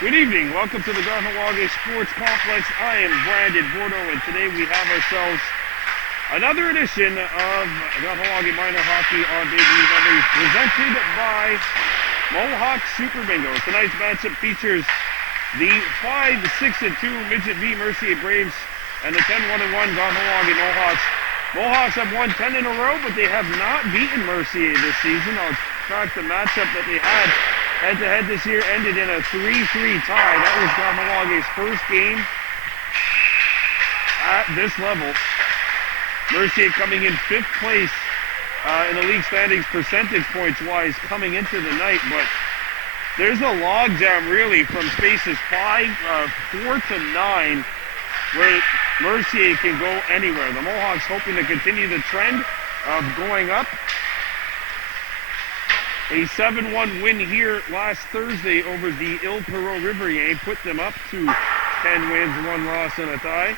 Good evening. Welcome to the Kahnawake Sports Complex. I am Brandon Bordeaux, and today we have ourselves another edition of Kahnawake Minor Hockey on Big League Memories, presented by Mohawk Super Bingo. Tonight's matchup features the 5-6-2 Midget v Mercier Braves and the 10-1-1 Kahnawake Mohawks. Mohawks have won 10 in a row, but they have not beaten Mercier this season. I'll track the matchup that they had head-to-head this year, ended in a 3-3 tie. That was Kahnawake's first game at this level. Mercier coming in 5th place in the league standings percentage points-wise coming into the night, but there's a logjam really from spaces 4 to 9 where Mercier can go anywhere. The Mohawks hoping to continue the trend of going up. A 7-1 win here last Thursday over the Il Perot River game put them up to 10 wins, 1 loss, and a tie.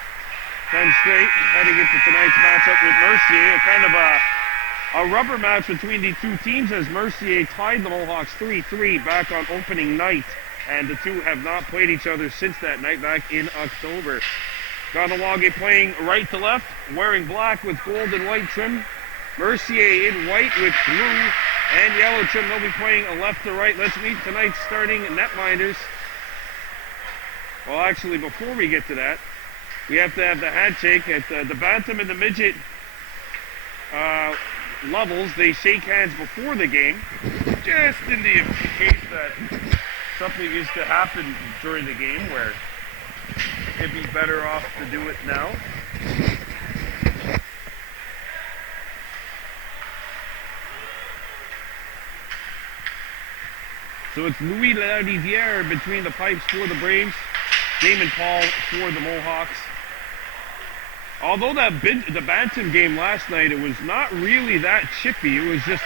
10 straight, heading into tonight's matchup with Mercier. Kind of a rubber match between the two teams as Mercier tied the Mohawks 3-3 back on opening night. And the two have not played each other since that night back in October. Kahnawake playing right to left, wearing black with gold and white trim. Mercier in white with blue and yellow trim. They'll be playing a left to right. Let's meet tonight's starting netminders. Well, actually, before we get to that, we have to have the handshake at the bantam and the midget levels. They shake hands before the game, just in the case that something is to happen during the game where it'd be better off to do it now. So it's Louis Lariviere between the pipes for the Braves, Damon Paul for the Mohawks. Although the Bantam game last night, it was not really that chippy. It was just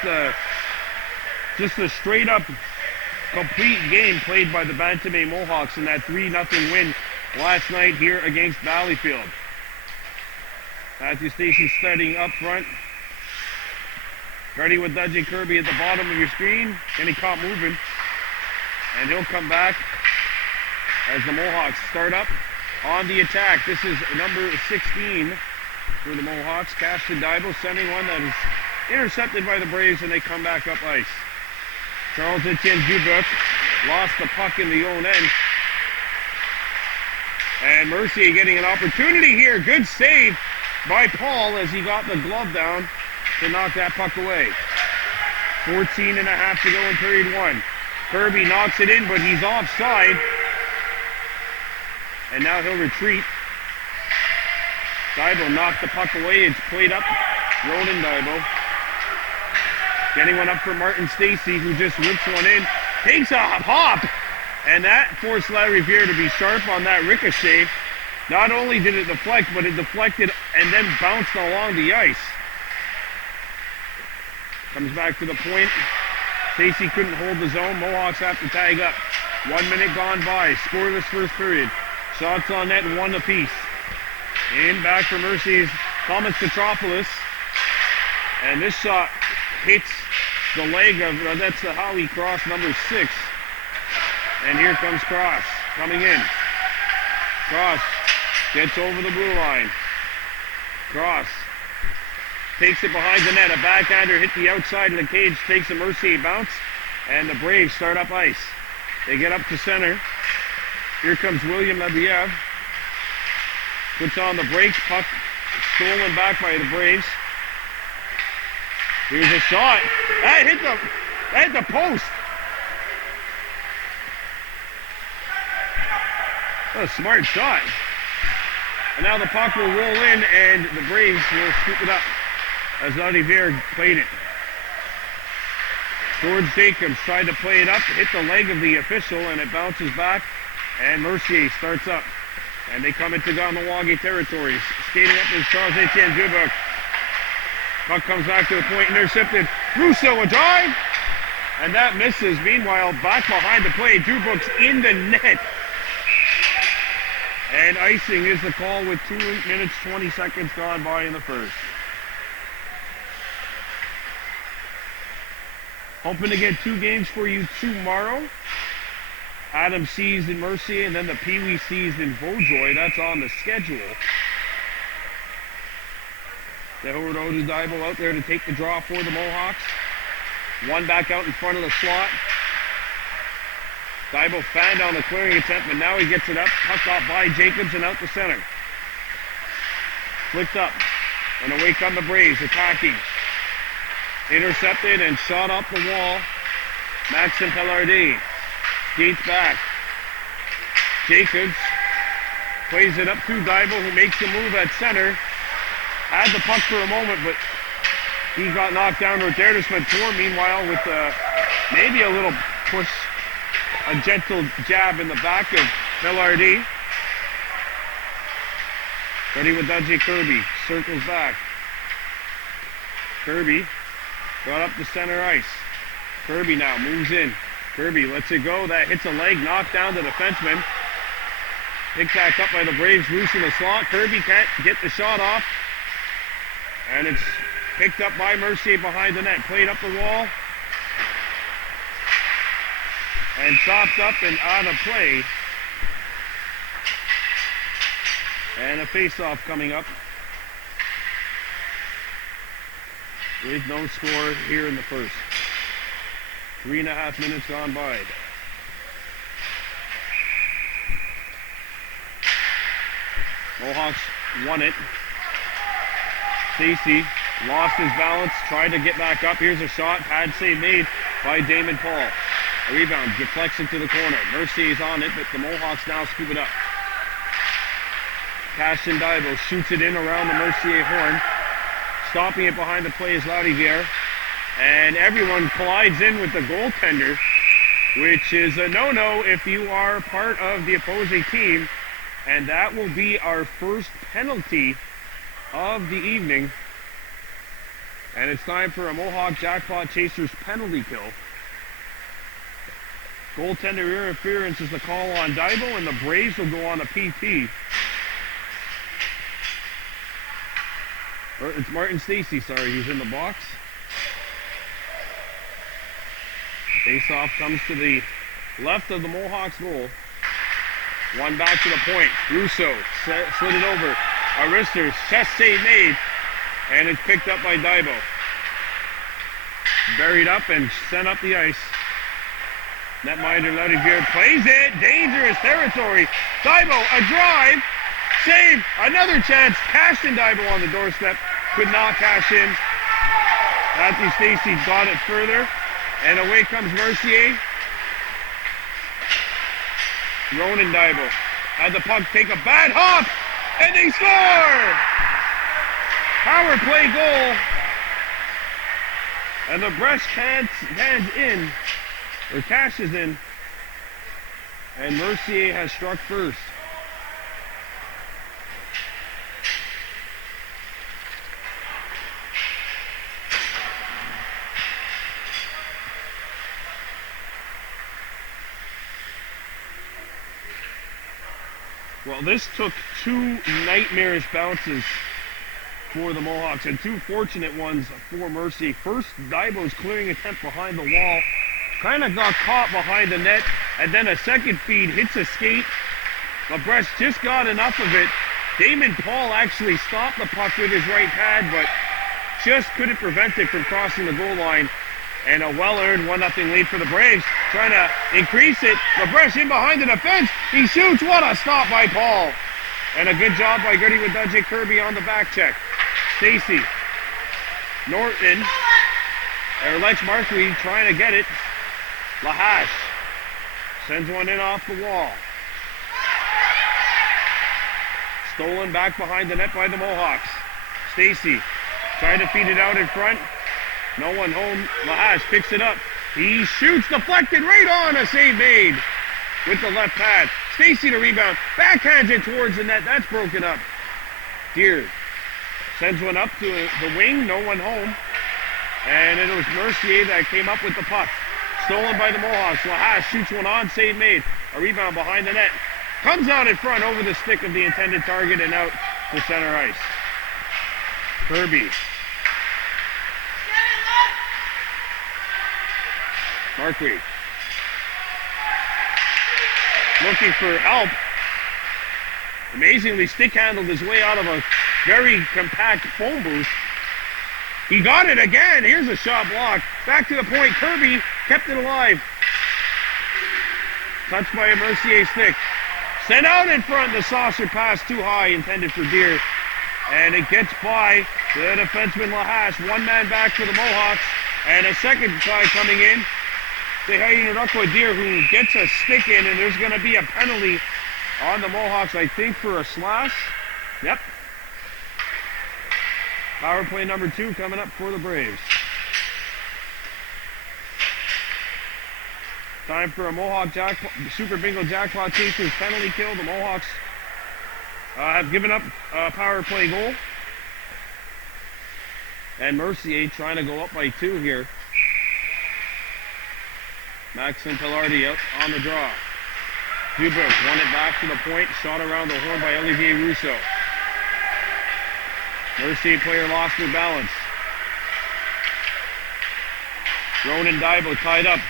a straight up complete game played by the Bantam A Mohawks in that 3-0 win last night here against Valleyfield. Matthew Stacy starting up front. Guarding with Dudgy Kirby at the bottom of your screen. Kenny caught moving. And he'll come back as the Mohawks start up on the attack. This is number 16 for the Mohawks. Caston Daibo sending one that is intercepted by the Braves, and they come back up ice. Charles Etienne Dubuc lost the puck in the own end. And Mercier getting an opportunity here. Good save by Paul as he got the glove down to knock that puck away. 14 and a half to go in period 1. Kirby knocks it in, but he's offside. And now he'll retreat. Daibo knocked the puck away. It's played up. Ronan Daibo. Getting one up for Martin Stacy, who just whips one in. Takes a hop. And that forced Lariviere to be sharp on that ricochet. Not only did it deflect, but it deflected and then bounced along the ice. Comes back to the point. Stacy couldn't hold the zone. Mohawks have to tag up. 1 minute gone by. Scoreless first period. Shots on net, 1 apiece. In back for Mercier's Thomas Petropoulos. And this shot hits the leg of, that's the Howie Cross, number 6. And here comes Cross coming in. Cross gets over the blue line. Cross takes it behind the net. A backhander hit the outside of the cage, takes a Mercier bounce, and the Braves start up ice. They get up to center. Here comes William Labiev. Puts on the brakes. Puck stolen back by the Braves. Here's a shot. That hit the post. What a smart shot. And now the puck will roll in, and the Braves will scoop it up as Lariviere played it. George Jacobs tried to play it up, hit the leg of the official, and it bounces back, and Mercier starts up. And they come into Kahnawake territory. Skating up is Charles Etienne Dubuc. Puck comes back to the point, intercepted. Russo, a drive, and that misses. Meanwhile, back behind the play, Dubuc's in the net. And icing is the call with 2 minutes, 20 seconds gone by in the first. Hoping to get 2 games for you tomorrow. Adam C's in Mercier, and then the Pee Wee C's in Beaujoy. That's on the schedule. The Howard Odedibo out there to take the draw for the Mohawks. One back out in front of the slot. Dibo fanned on the clearing attempt, but now he gets it up. Puck off by Jacobs and out the center. Flicked up, and away come the Braves, attacking. Intercepted and shot up the wall. Maxim Pellardi skates back. Jacobs plays it up to Dibo, who makes the move at center. Had the puck for a moment, but he got knocked down. Roberto Smentor, meanwhile, with maybe a little push, a gentle jab in the back of Pellardi. Ready with Dudley Kirby, circles back. Kirby got up to center ice. Kirby now moves in. Kirby lets it go. That hits a leg, knocked down the defenseman. Picked back up by the Braves, loose in the slot. Kirby can't get the shot off. And it's picked up by Mercier behind the net. Played up the wall. And chopped up and out of play. And a face-off coming up. With no score here in the first. 3.5 minutes gone by. Mohawks won it. Stacy lost his balance, tried to get back up. Here's a shot, pad save made by Damon Paul. A rebound, deflects into the corner. Mercier's on it, but the Mohawks now scoop it up. Cashin Dibo shoots it in around the Mercier horn. Stopping it behind the play is Lauriviere. And everyone collides in with the goaltender, which is a no-no if you are part of the opposing team. And that will be our first penalty of the evening. And it's time for a Mohawk Jackpot Chasers penalty kill. Goaltender interference is the call on Dibo, and the Braves will go on a PT. Or it's Martin Stacy, sorry, he's in the box. Face-off comes to the left of the Mohawks goal. One back to the point. Russo slid it over. Aristers, chest save made. And it's picked up by Dibo. Buried up and sent up the ice. Netminder Lauriviere plays it. Dangerous territory. Dibo, a drive. Save. Another chance. Cashed in Dibo on the doorstep. Could not cash in. Matthew Stacy got it further. And away comes Mercier. Ronan Dibo had the puck take a bad hop. And they score! Power play goal. And the Bresch hands in, or cashes in. And Mercier has struck first. Well, this took two nightmarish bounces for the Mohawks and two fortunate ones for Mercier. First, Dibo's clearing attempt behind the wall, kind of got caught behind the net, and then a second feed hits a skate. LaBreche just got enough of it. Damon Paul actually stopped the puck with his right pad, but just couldn't prevent it from crossing the goal line. And a well-earned 1-0 lead for the Braves. Trying to increase it. LaBreche in behind the defense. He shoots. What a stop by Paul. And a good job by Gertie with Dudley Kirby on the back check. Stacy. Norton. Or Lex Markley trying to get it. Lahash sends one in off the wall. Stolen back behind the net by the Mohawks. Stacy trying to feed it out in front. No one home. Lahash picks it up. He shoots, deflected right on. A save made with the left pad. Stacy to rebound. Backhands it towards the net. That's broken up. Deere sends one up to the wing. No one home. And it was Mercier that came up with the puck. Stolen by the Mohawks. Lahash shoots one on. Save made. A rebound behind the net. Comes out in front over the stick of the intended target and out to center ice. Kirby. Markley. looking for help. Amazingly stick handled his way out of a very compact phone booth. He got it again. Here's a shot block. Back to the point. Kirby kept it alive. Touched by a Mercier stick. Sent out in front. The saucer pass too high, intended for Deer. And it gets by the defenseman Lahash. One man back for the Mohawks. And a second guy coming in. Say hi to Deer, who gets a stick in, and there's going to be a penalty on the Mohawks, I think, for a slash. Yep. Power play number 2 coming up for the Braves. Time for a Mohawk Super Bingo Jackpot Chasers penalty kill. The Mohawks have given up a power play goal. And Mercier trying to go up by 2 here. Maxim Pilardi out on the draw. Dubuc won it back to the point. Shot around the horn by Olivier Rousseau. Mercier player lost their balance. Ronan Daibo tied up.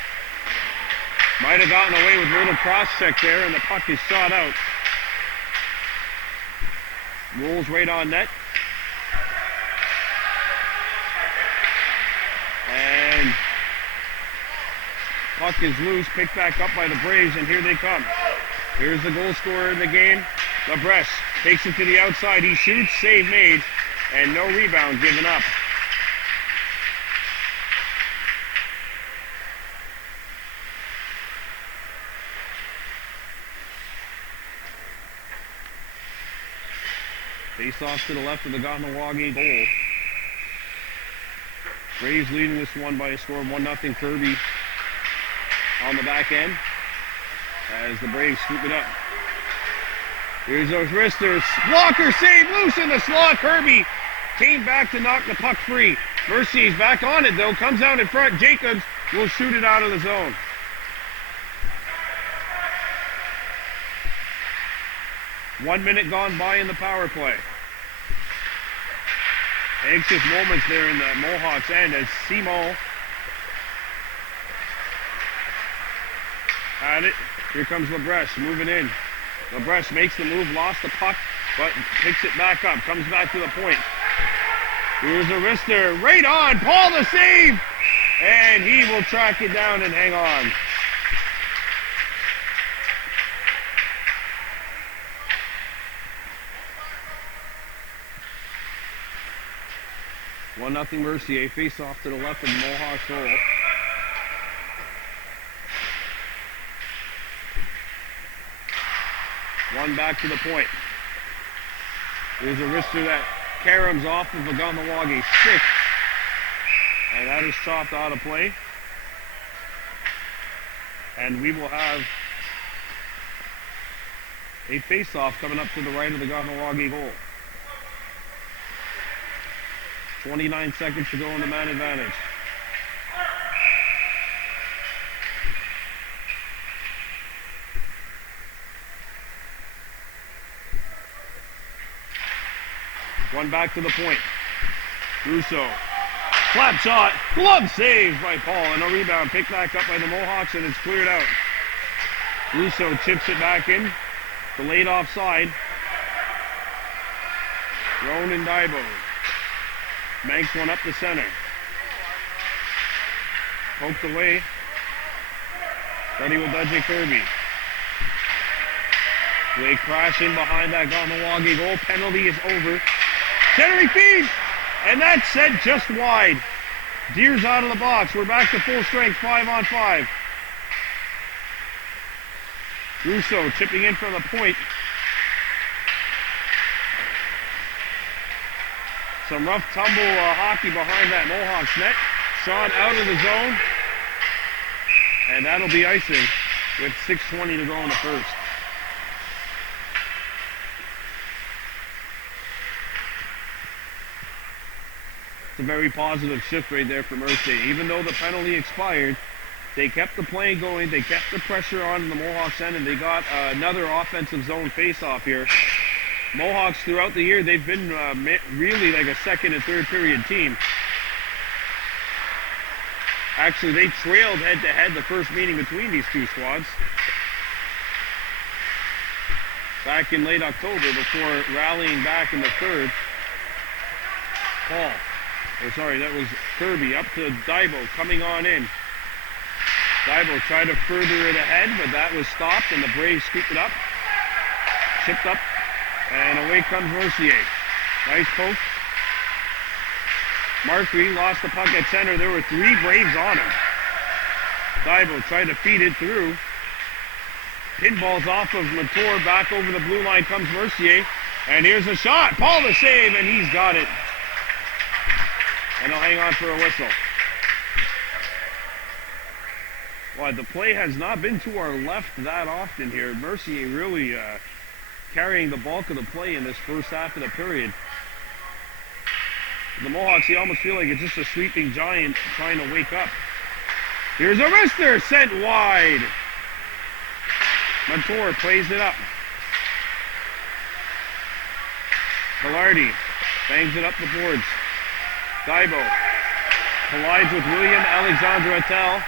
Might have gotten away with a little cross check there, and the puck is shot out. Rolls right on net. And puck is loose, picked back up by the Braves, and here they come. Here's the goal scorer in the game. Labreche takes it to the outside. He shoots, save made, and no rebound given up. Face off to the left of the Kahnawake goal. Braves leading this one by a score of 1-0. Kirby on the back end as the Braves scoop it up. Here's those wristers. Blocker save, loose in the slot. Kirby came back to knock the puck free. Mercier's back on it though, comes out in front. Jacobs will shoot it out of the zone. One minute gone by in the power play. Anxious moments there in the Mohawks end as Simo had it. Here comes Labreche moving in. Labreche makes the move, lost the puck, but picks it back up, comes back to the point. Here's a wrister, right on, Paul the save, and he will track it down and hang on. One nothing Mercier, face off to the left of the Mohawks goal. One back to the point. There's a wrister that caroms off of a Kahnawake stick. And that is chopped out of play. And we will have a face-off coming up to the right of the Kahnawake goal. 29 seconds to go in the man advantage. One back to the point. Rousseau. Slap shot. Glove saved by Paul. And a rebound picked back up by the Mohawks, and it's cleared out. Rousseau chips it back in. Delayed offside. Ronan Daibo. Banks one up the center. Poked away. Ready with Dudley Kirby. They crash in behind that Kahnawake goal. Penalty is over. Centering feed! And that's sent just wide. Deer's out of the box. We're back to full strength, 5-on-5. Rousseau chipping in from the point. Some rough tumble hockey behind that Mohawks net. Sean out of the zone. And that'll be icing with 6:20 to go in the first. It's a very positive shift right there for Mercier. Even though the penalty expired, they kept the play going. They kept the pressure on the Mohawks end, and they got another offensive zone face-off here. Mohawks throughout the year, they've been really like a second and third period team. Actually, they trailed head-to-head the first meeting between these two squads. back in late October before rallying back in the third. Paul, or sorry, that was Kirby up to Daibo coming on in. Daibo tried to further it ahead, but that was stopped, and the Braves scooped it up, chipped up, and away comes Mercier. Nice poke. Mercier lost the puck at center. There were 3 Braves on him. Daibo tried to feed it through. Pinballs off of Latour, back over the blue line comes Mercier, and here's a shot. Paul to save, and he's got it. And he'll hang on for a whistle. Well, the play has not been to our left that often here. Mercier really carrying the bulk of the play in this first half of the period. The Mohawks, you almost feel like it's just a sleeping giant trying to wake up. Here's a wrister sent wide. Montour plays it up. Velarde bangs it up the boards. Daibo collides with William Alexandre Attel.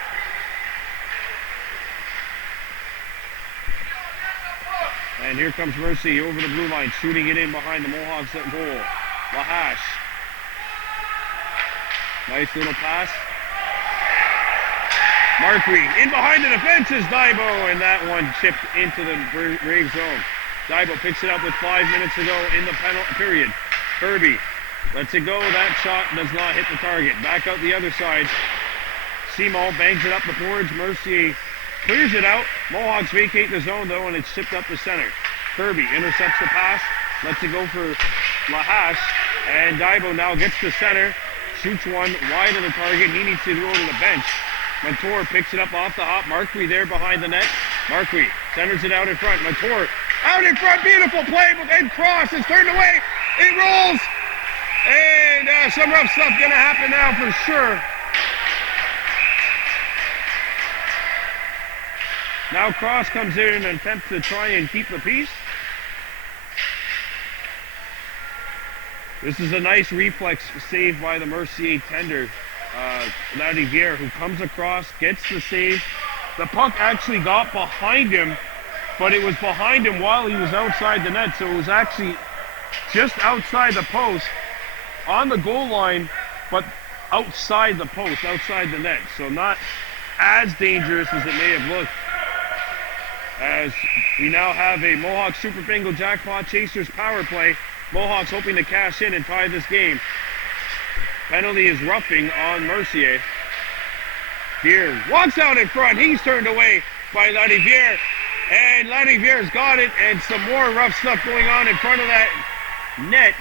And here comes Mercier over the blue line, shooting it in behind the Mohawks at goal. Lahash. Nice little pass. Mercier in behind the defense is Daibo, and that one chipped into the Brave zone. Daibo picks it up with 5 minutes to go in the penalty period. Kirby lets it go. That shot does not hit the target. Back out the other side. Simon bangs it up the boards. Mercier clears it out. Mohawks vacate the zone though, and it's chipped up the center. Kirby intercepts the pass. Lets it go for Lahash. And Daibo now gets to center. Shoots one wide of the target. He needs to go to the bench. Montour picks it up off the hop. Mercier there behind the net. Mercier centers it out in front. Montour out in front. Beautiful play, but then cross is turned away. It rolls. And some rough stuff going to happen now for sure. Now Cross comes in and attempts to try and keep the peace. This is a nice reflex save by the Mercier tender, Ladiviere, who comes across, gets the save. The puck actually got behind him, but it was behind him while he was outside the net, so it was actually just outside the post, on the goal line, but outside the post, outside the net. So not as dangerous as it may have looked. As we now have a Mohawk Super Bingo Jackpot Chasers power play. Mohawks hoping to cash in and tie this game. Penalty is roughing on Mercier. Deere walks out in front. He's turned away by Ladiviere. And Ladiviere's got it, and some more rough stuff going on in front of that net.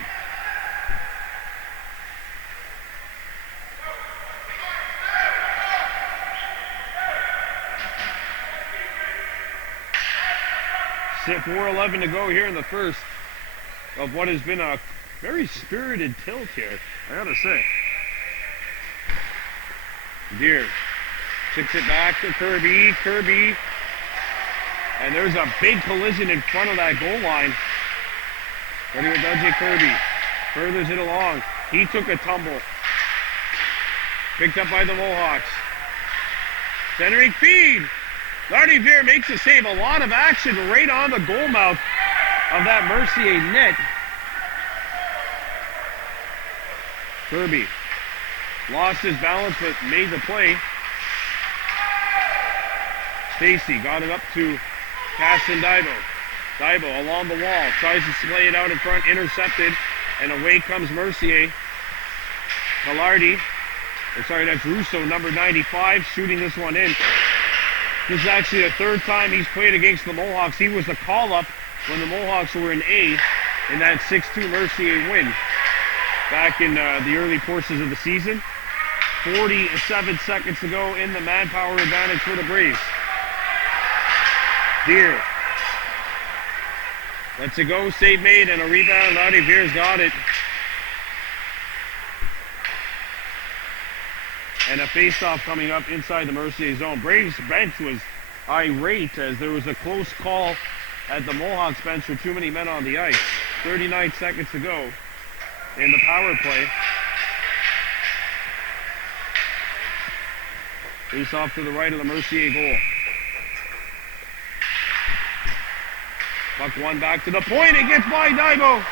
Sit 4:11 to go here in the first of what has been a very spirited tilt here, I gotta say. Deere chips it back to Kirby. Kirby. And there's a big collision in front of that goal line. Ready with W. Kirby. Furthers it along. He took a tumble. Picked up by the Mohawks. Centering feed. Ladiviere makes a save. A lot of action right on the goal mouth of that Mercier net. Kirby lost his balance but made the play. Stacy got it up to Casson Daibo. Daibo along the wall, tries to slay it out in front, intercepted, and away comes Mercier. Velarde, that's Russo, number 95, shooting this one in. This is actually the third time he's played against the Mohawks. He was the call-up when the Mohawks were in A in that 6-2 Mercier win back in the early portions of the season. 47 seconds to go in the manpower advantage for the Braves. Deere lets it go, save made, and a rebound. Ladiviere's got it. And a face-off coming up inside the Mercier zone. Braves bench was irate as there was a close call at the Mohawks bench for too many men on the ice. 39 seconds to go in the power play. Face-off to the right of the Mercier goal. Puck one back to the point. It gets by Daibo.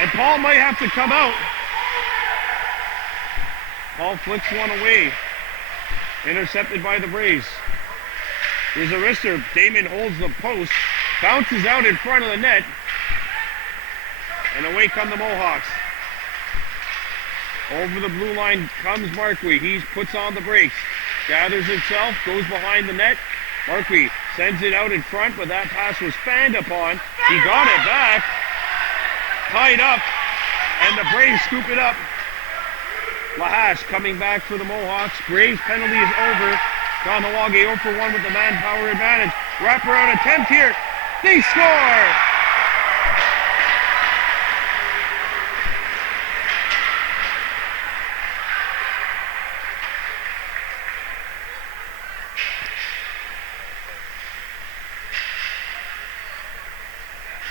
And Paul might have to come out. Paul flicks one away. Intercepted by the Braves. Here's a wrister. Damon holds the post. Bounces out in front of the net. And away come the Mohawks. Over the blue line comes Marquis. He puts on the brakes. Gathers himself. Goes behind the net. Marquis sends it out in front, but that pass was fanned upon. He got it back. Tied up. And the Braves scoop it up. Lahash coming back for the Mohawks. Braves penalty is over. Kahnawake 0 for 1 with the manpower advantage. Wraparound attempt here. They score!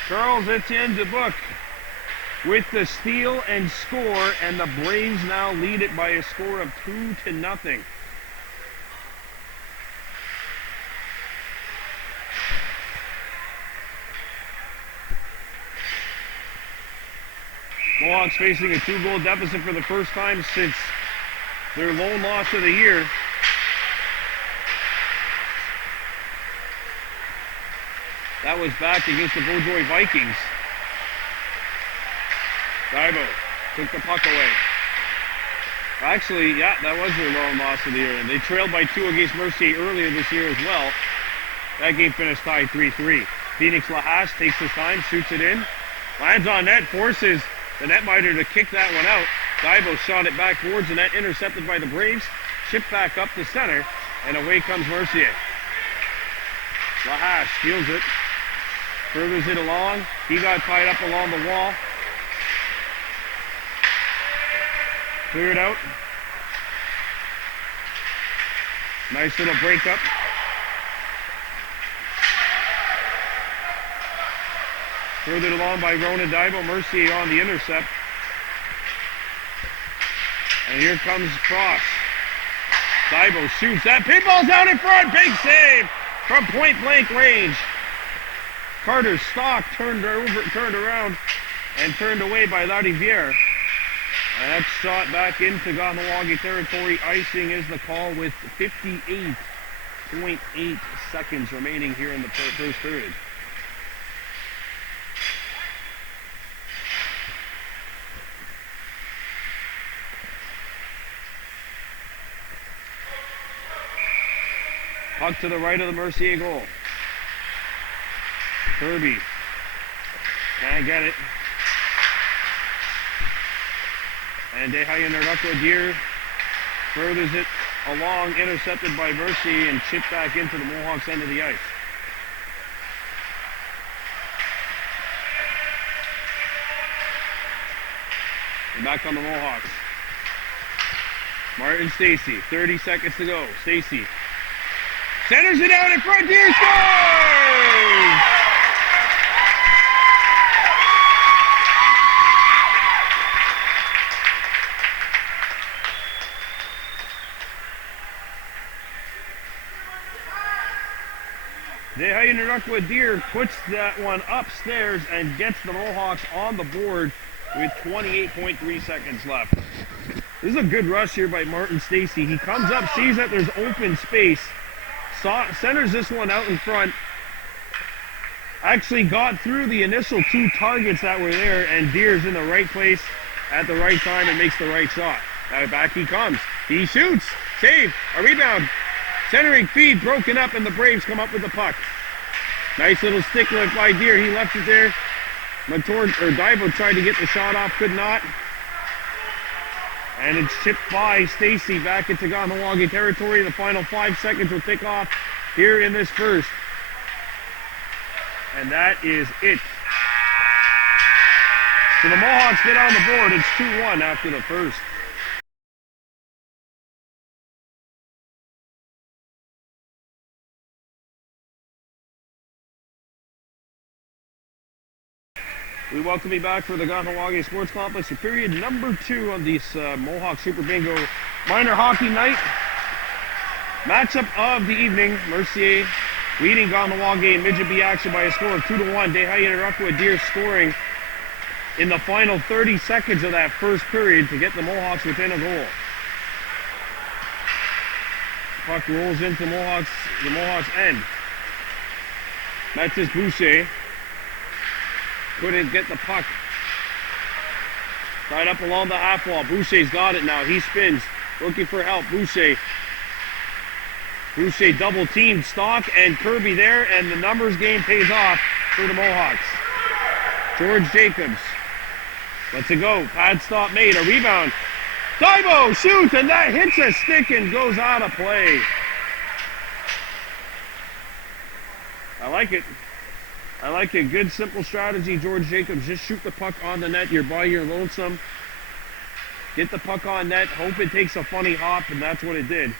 Charles Etienne Dubuc with the steal and score, and the Braves now lead it by a score of 2-0. Mohawks facing a 2-goal deficit for the first time since their lone loss of the year. That was back against the Beaujoy Vikings. Daibo took the puck away. Actually, yeah, that was their lone loss of the year. And they trailed by 2 against Mercier earlier this year as well. That game finished tied 3-3. Phoenix Lahash takes his time, shoots it in. Lands on net, forces the netminder to kick that one out. Daibo shot it back towards the net, intercepted by the Braves. Chipped back up the center, and away comes Mercier. Lahash steals it. Furthers it along. He got tied up along the wall. Cleared out. Nice little breakup. Furthered along by Ronan Daibo. Mercier on the intercept. And here comes Cross. Daibo shoots. That pinball's out in front. Big save from point blank range. Carter's stock turned around and turned away by Lariviere. And that shot back into Kahnawake territory. Icing is the call with 58.8 seconds remaining here in the first period. Puck to the right of the Mercier goal. Kirby can't get it. And Dehayanarukwa furthers it along, intercepted by Mercier and chipped back into the Mohawks end of the ice. And back on the Mohawks. Martin Stacy, 30 seconds to go. Stacy centers it out in front. Deer scores! Dehayanarukwa puts that one upstairs and gets the Mohawks on the board with 28.3 seconds left. This is a good rush here by Martin Stacy. He comes up, sees that there's open space, centers this one out in front, actually got through the initial 2 targets that were there, and Deer's in the right place at the right time and makes the right shot. Now back he comes. He shoots. Save. A rebound. Centering feed broken up, and the Braves come up with the puck. Nice little stick lift by Deer. He left it there. Daibo tried to get the shot off, could not. And it's chipped by Stacy back into Kahnawake territory. The final 5 seconds will tick off here in this first. And that is it. So the Mohawks get on the board. It's 2-1 after the first. We welcome you back for the Kahnawake Sports Complex for period number 2 of this Mohawk Super Bingo minor hockey night. Matchup of the evening, Mercier leading Kahnawake in Midget B action by a score of 2-1. Dehayarakua Deer scoring in the final 30 seconds of that first period to get the Mohawks within a goal. Puck rolls into the Mohawks end. Mathis Boucher couldn't get the puck. Right up along the half wall. Boucher's got it now. He spins, looking for help. Boucher double teamed. Stock and Kirby there, and the numbers game pays off for the Mohawks. George Jacobs lets it go. Pad stop made. A rebound. Daibo shoots, and that hits a stick and goes out of play. I like it. I like a good simple strategy, George Jacobs. Just shoot the puck on the net. You're by your lonesome. Get the puck on net. Hope it takes a funny hop, and that's what it did.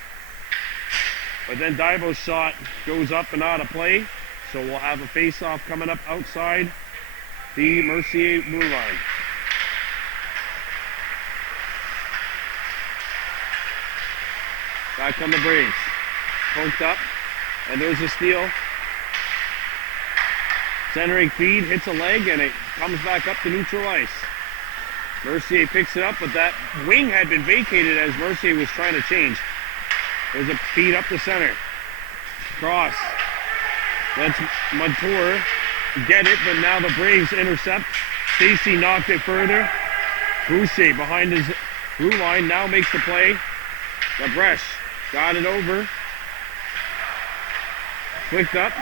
But then Daibo's shot goes up and out of play. So we'll have a face-off coming up outside the Mercier blue line. Back on the Braves. Poked up, and there's a steal. Centering feed, hits a leg, and it comes back up to neutral ice. Mercier picks it up, but that wing had been vacated as Mercier was trying to change. There's a feed up the center. Cross. Lets Montour get it, but now the Braves intercept. Stacy knocked it further. Boucher behind his blue line now makes the play. Labreche got it over. Flicked up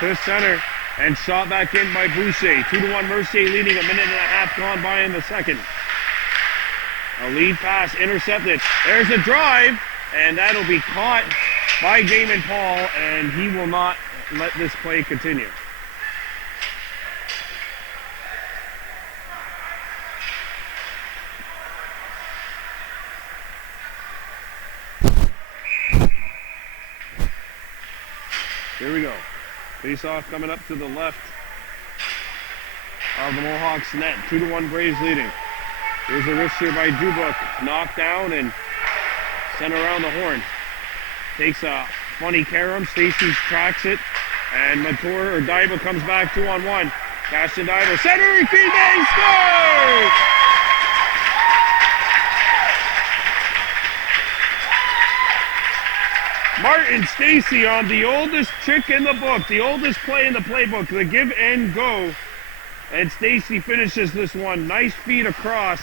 to center. And shot back in by Boucher. 2-1 Mercier leading, a minute and a half gone by in the second. A lead pass intercepted. There's a drive, and that'll be caught by Damon Paul, and he will not let this play continue. Here we go. Face-off coming up to the left of the Mohawks net. 2-1 Braves leading. There's a wrist here by Dubuk. Knocked down and sent around the horn. Takes a funny carom. Stacy tracks it. And Montour or Daibo comes back 2-on-1. Cashin Daibo. Centering feed. They score! Martin Stacy on the oldest trick in the book, the oldest play in the playbook, the give and go. And Stacy finishes this one. Nice feed across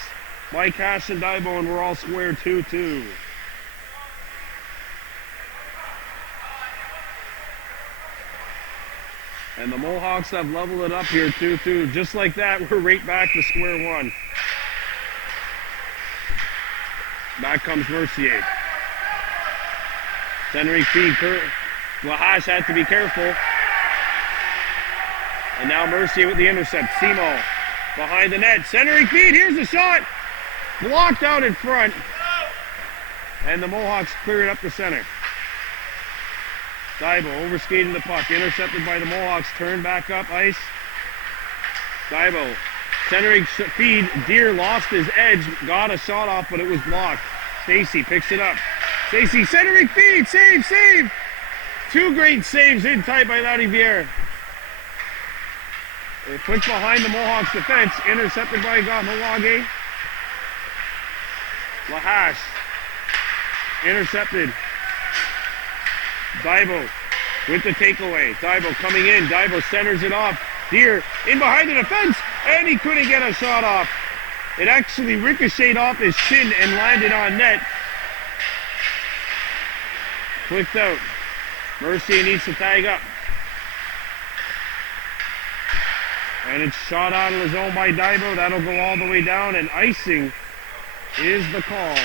by Cash and Daibo, and we're all square 2-2. And the Mohawks have leveled it up here 2-2. Just like that, we're right back to square one. Back comes Mercier. Centering feed, Lahash had to be careful. And now Mercier with the intercept. Simo behind the net. Centering feed, here's the shot. Blocked out in front. And the Mohawks clear it up the center. Daibo overskating the puck. Intercepted by the Mohawks. Turned back up ice. Daibo centering feed. Deer lost his edge. Got a shot off, but it was blocked. Stacy picks it up. Stacy centering feed, save! Two great saves in tight by Lariviere. A quick behind the Mohawks defense, intercepted by Kahnawake. Lahash, intercepted. Daibo with the takeaway. Daibo coming in, Daibo centers it off. Deer in behind the defense, and he couldn't get a shot off. It actually ricocheted off his shin and landed on net. Flicked out. Mercier needs to tag up. And it's shot out of the zone by Daibo. That'll go all the way down, and icing is the call.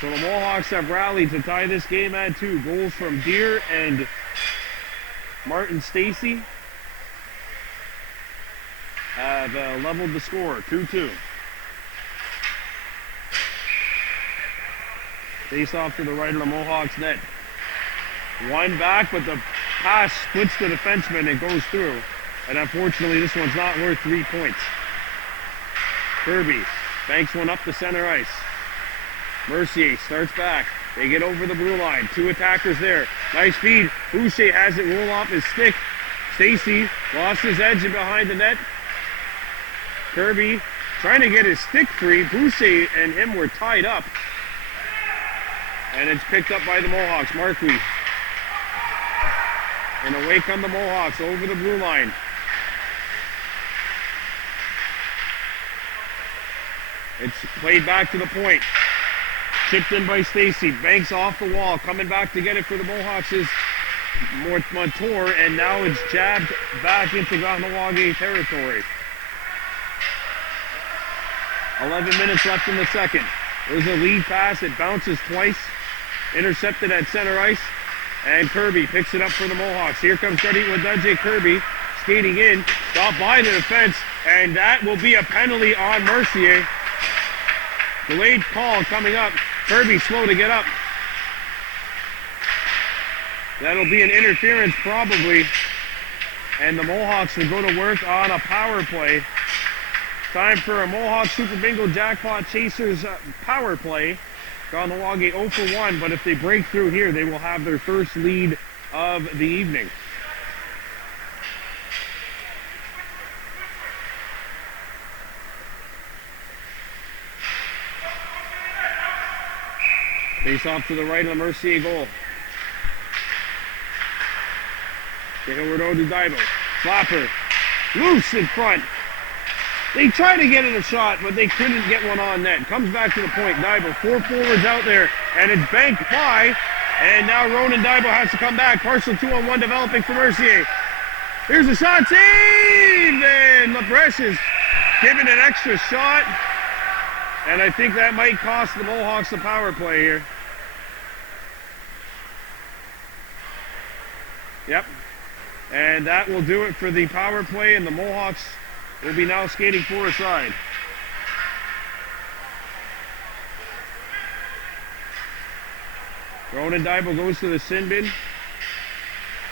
So the Mohawks have rallied to tie this game at 2. Goals from Deer and Martin Stacy have leveled the score, 2-2. Face off to the right of the Mohawks net. One back, but the pass splits the defenseman and goes through. And unfortunately, this one's not worth 3 points. Kirby banks one up the center ice. Mercier starts back. They get over the blue line. 2 attackers there. Nice feed. Boucher has it roll off his stick. Stacy lost his edge and behind the net. Kirby trying to get his stick free. Boucher and him were tied up. And it's picked up by the Mohawks. Marquis. And away come the Mohawks over the blue line. It's played back to the point. Chipped in by Stacy. Banks off the wall. Coming back to get it for the Mohawks is Montour. And now it's jabbed back into Kahnawake territory. 11 minutes left in the second. There's a lead pass. It bounces twice. Intercepted at center ice. And Kirby picks it up for the Mohawks. Here comes Freddie Wadunje. Kirby skating in. Stopped by the defense. And that will be a penalty on Mercier. Delayed call coming up. Kirby slow to get up. That'll be an interference probably. And the Mohawks will go to work on a power play. Time for a Mohawk Super Bingo Jackpot Chasers power play. Kahnawake 0 for 1, but if they break through here, they will have their first lead of the evening. Face off to the right of the Mercier goal. Kahnawake to Divo. Slapper. Loose in front. They tried to get it a shot, but they couldn't get one on net. Comes back to the point. Divo, 4 forwards out there, and it's banked by. And now Ronan Divo has to come back. Partial 2-on-1 developing for Mercier. Here's a shot. Save! And LaBreche is giving an extra shot. And I think that might cost the Mohawks the power play here. Yep. And that will do it for the power play, and the Mohawks will be now skating for a side. Ronan Divo goes to the sin bin.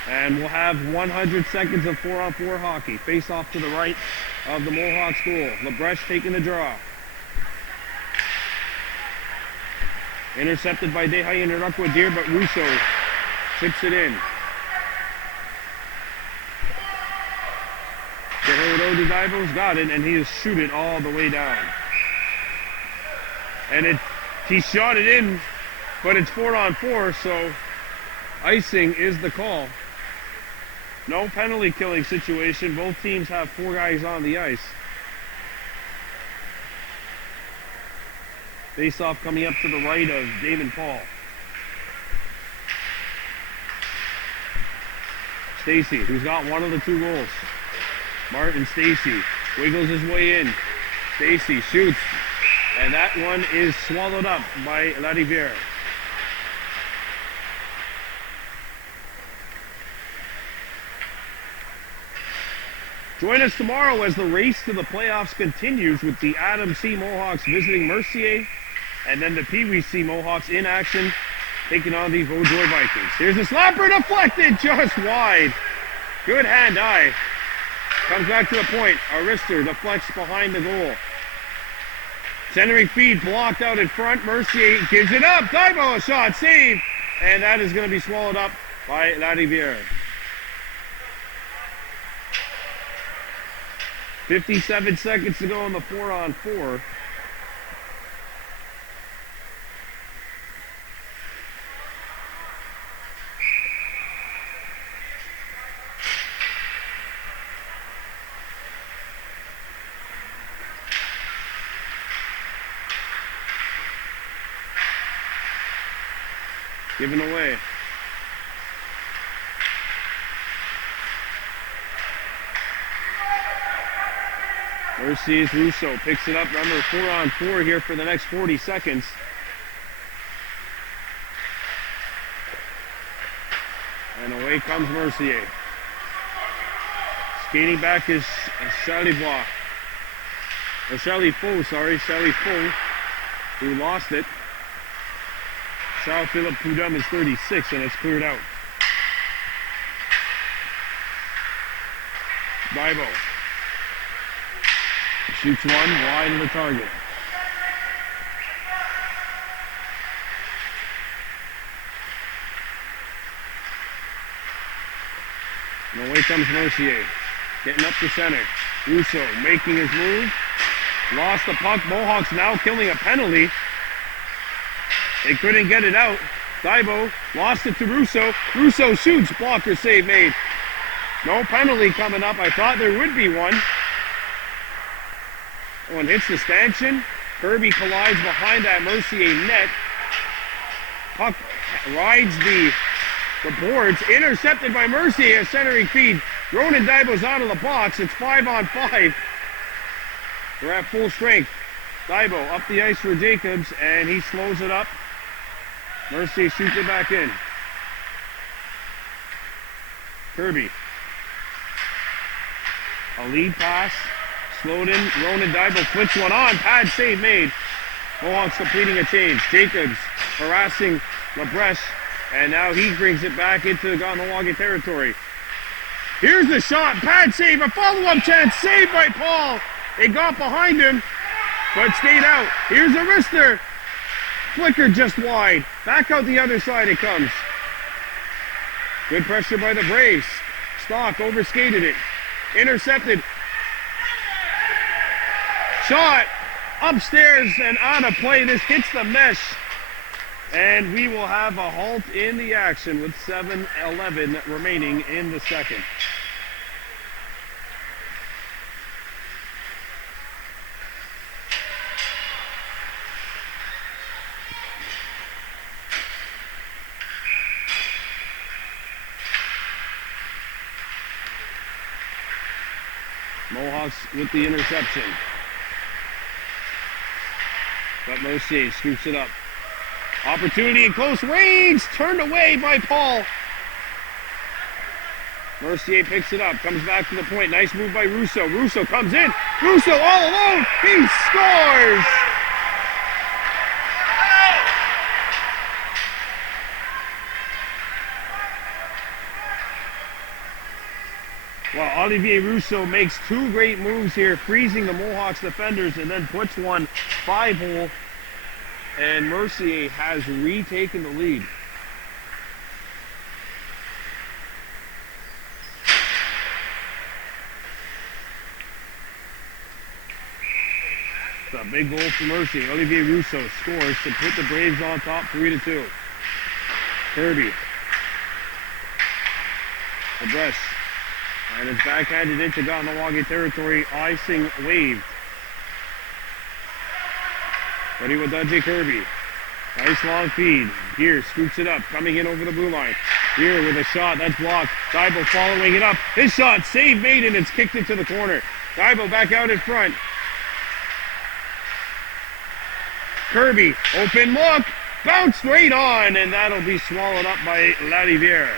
And we'll have 100 seconds of 4-on-4 hockey. Face off to the right of the Mohawks goal. LaBreche taking the draw. Intercepted by Dehaye and Irakwa-Deer, but Russo chips it in. Kahnawake Divo's got it, and he has shoot it all the way down. And he shot it in, but it's 4-on-4, so icing is the call. No penalty killing situation. Both teams have 4 guys on the ice. Face-off coming up to the right of Damon Paul. Stacy, who's got one of the 2 goals. Martin Stacy wiggles his way in. Stacy shoots, and that one is swallowed up by Lariviere. Join us tomorrow as the race to the playoffs continues with the Adam C. Mohawks visiting Mercier, and then the Pee Wee C. Mohawks in action taking on the Vaudois Vikings. Here's a slapper deflected just wide. Good hand-eye. Comes back to the point. Arister deflects behind the goal. Centering feed blocked out in front. Mercier gives it up. Divo, a shot, save. And that is going to be swallowed up by Lariviere. 57 seconds to go on the 4-on-4. Given away. Mercier's Russo picks it up, number 4-on-4 here for the next 40 seconds. And away comes Mercier. Skating back is Chalifoe, who lost it. Charles-Philippe Prudhomme is 36, and it's cleared out. Divo shoots one wide of the target. And away comes Mercier. Getting up the center. Russo making his move. Lost the puck. Mohawks now killing a penalty. They couldn't get it out. Thibault lost it to Russo. Russo shoots. Blocker save made. No penalty coming up. I thought there would be one. One hits the stanchion. Kirby collides behind that Mercier net. Puck rides the boards. Intercepted by Mercier. A centering feed. Ronan Thibault's out of the box. It's 5-on-5. We're at full strength. Thibault up the ice for Jacobs, and he slows it up. Mercier shoots it back in. Kirby. A lead pass. Slowed in. Ronan Thibault flicks one on. Pad save made. Mohawks completing a change. Jacobs harassing LeBreche, and now he brings it back into Kahnawake territory. Here's the shot. Pad save. A follow-up chance. Saved by Paul. It got behind him, but stayed out. Here's a wrister. Flicker just wide. Back out the other side it comes. Good pressure by the Braves. Stock overskated it. Intercepted. Shot upstairs and out of play. This hits the mesh. And we will have a halt in the action with 7:11 remaining in the second. Mohawks with the interception. But Mercier scoops it up. Opportunity in close range. Turned away by Paul. Mercier picks it up. Comes back to the point. Nice move by Russo. Russo comes in. Russo all alone. He scores. Well, Olivier Russo makes two great moves here, freezing the Mohawks defenders, and then puts one 5-hole, and Mercier has retaken the lead. It's a big goal for Mercier. Olivier Russo scores to put the Braves on top 3-2. Kirby. LeBreche. And it's backhanded into Kahnawake territory, icing waved. Ready with Dudley Kirby. Nice long feed. Gear scoops it up, coming in over the blue line. Gear with a shot, that's blocked. Thibault following it up. His shot, save made, and it's kicked into the corner. Thibault back out in front. Kirby, open look, bounce straight on, and that'll be swallowed up by Lariviere.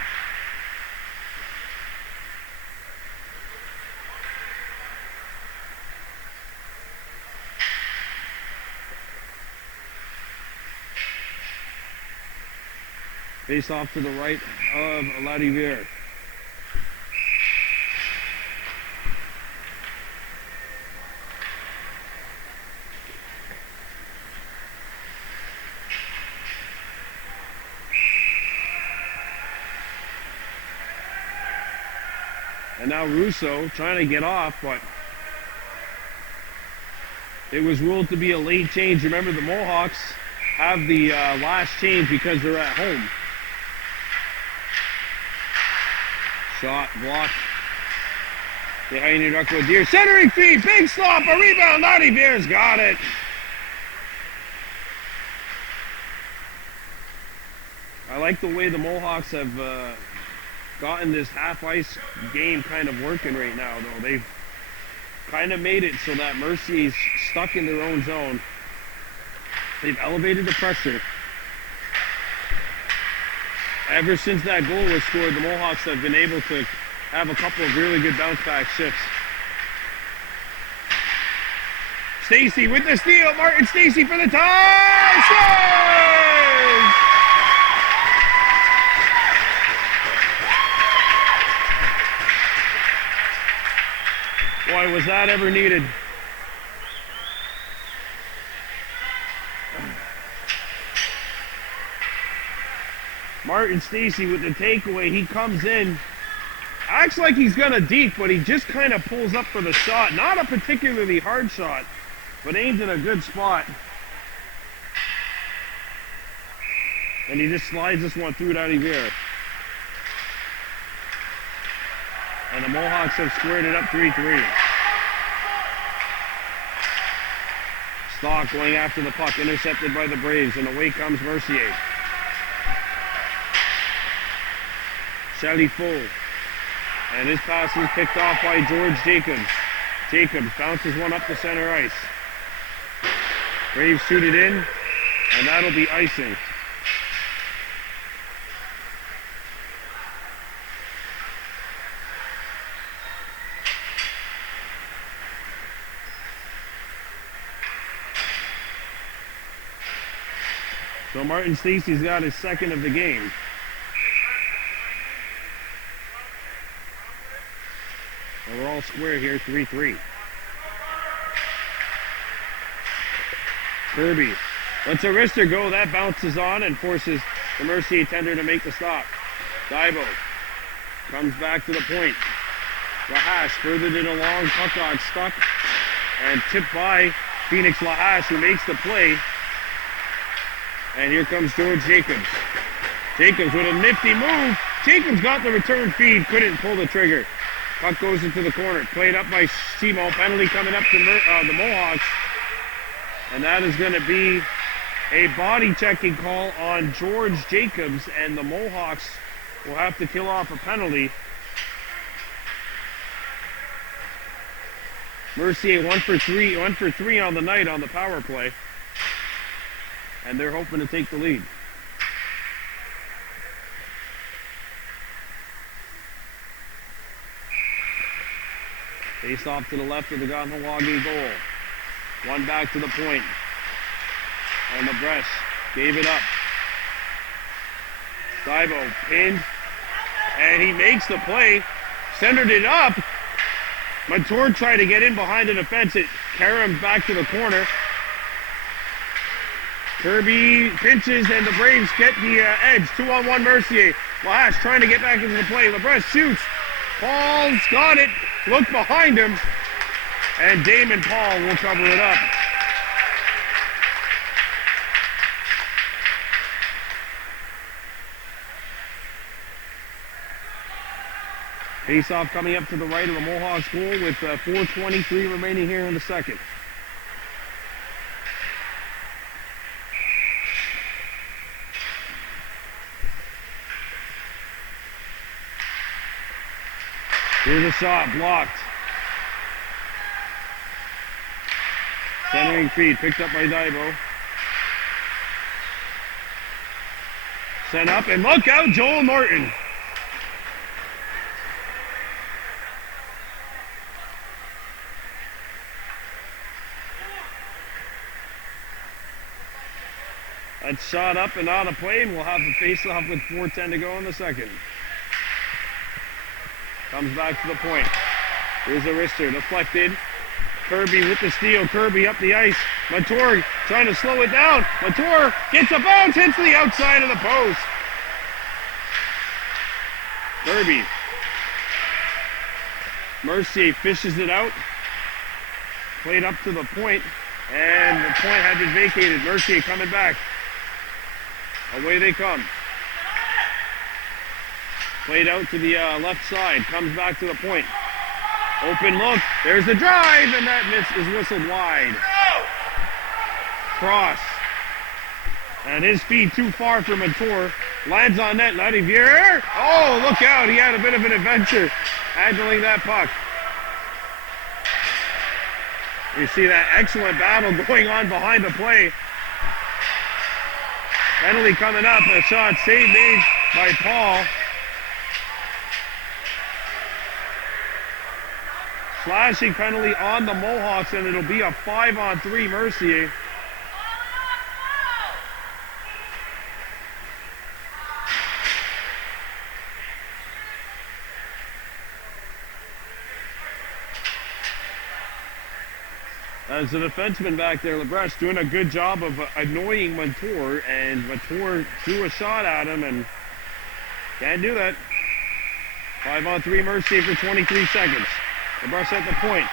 Face off to the right of Lariviere. And now Russo trying to get off, but it was ruled to be a late change. Remember, the Mohawks have the last change because they're at home. Shot blocked behind Uduako Deer. Centering feed, big stop, a rebound. Lariviere's got it. I like the way the Mohawks have gotten this half-ice game kind of working right now, though. They've kind of made it so that Mercier's stuck in their own zone. They've elevated the pressure. Ever since that goal was scored, the Mohawks have been able to have a couple of really good bounce-back shifts. Stacy with the steal. Martin Stacy for the tie. Scores! Boy, was that ever needed. Martin Stacy with the takeaway. He comes in acts like he's gonna deke, but he just kind of pulls up for the shot. Not a particularly hard shot, but aimed in a good spot. And he just slides this one through LHTO. And the Mohawks have squared it up 3-3. Stock going after the puck, intercepted by the Braves, and away comes Mercier. Shelly full. And his pass is picked off by George Jacobs. Jacobs bounces one up the center ice. Braves shoot it in, and that'll be icing. So Martin Stacey's got his second of the game. And we're all square here, 3-3. Kirby lets a wrister go. That bounces on and forces the Mercier tender to make the stop. Dibo comes back to the point. Lahash furthered it along. Puck got stuck and tipped by Phoenix Lahash, who makes the play. And here comes George Jacobs. Jacobs with a nifty move. Jacobs got the return feed, couldn't pull the trigger. Puck goes into the corner. Played up by Simo. Penalty coming up to the Mohawks. And that is going to be a body checking call on George Jacobs. And the Mohawks will have to kill off a penalty. Mercier 1 for 3 on the night on the power play. And they're hoping to take the lead. Face off to the left of the Kahnawake goal. One back to the point. And the Bresh gave it up. Dibo pinned. And he makes the play. Centered it up. Montour tried to get in behind the defense. It carried back to the corner. Kirby pinches and the Braves get the edge. 2-on-1 Mercier. Lahash trying to get back into the play. LeBrecht shoots. Paul's got it. Look behind him. And Damon Paul will cover it up. Face-off coming up to the right of the Mohawks goal with 4:23 remaining here in the second. Here's a shot, blocked. Centering feed, picked up by Dibo. Sent up, and look out, Joel Norton. That's shot up and out of play, and we'll have a face-off with 4:10 to go in the second. Comes back to the point. Here's a wrister, deflected. Kirby with the steal. Kirby up the ice. Montour trying to slow it down. Montour gets a bounce, hits the outside of the post. Kirby. Mercier fishes it out. Played up to the point, and the point had been vacated. Mercier coming back. Away they come. Played out to the left side. Comes back to the point. Open look. There's the drive, and that miss is whistled wide. Cross. And his feed too far for Montour. Lands on net. LHTO. Oh, look out. He had a bit of an adventure handling that puck. You see that excellent battle going on behind the play. Penalty coming up. A shot saved made by Paul. Slashing penalty on the Mohawks, and it'll be a 5-on-3 Mercier. As the defenseman back there, LeBrecht, doing a good job of annoying Montour, and Montour threw a shot at him and can't do that. 5-on-3 Mercier for 23 seconds. The brush at the point.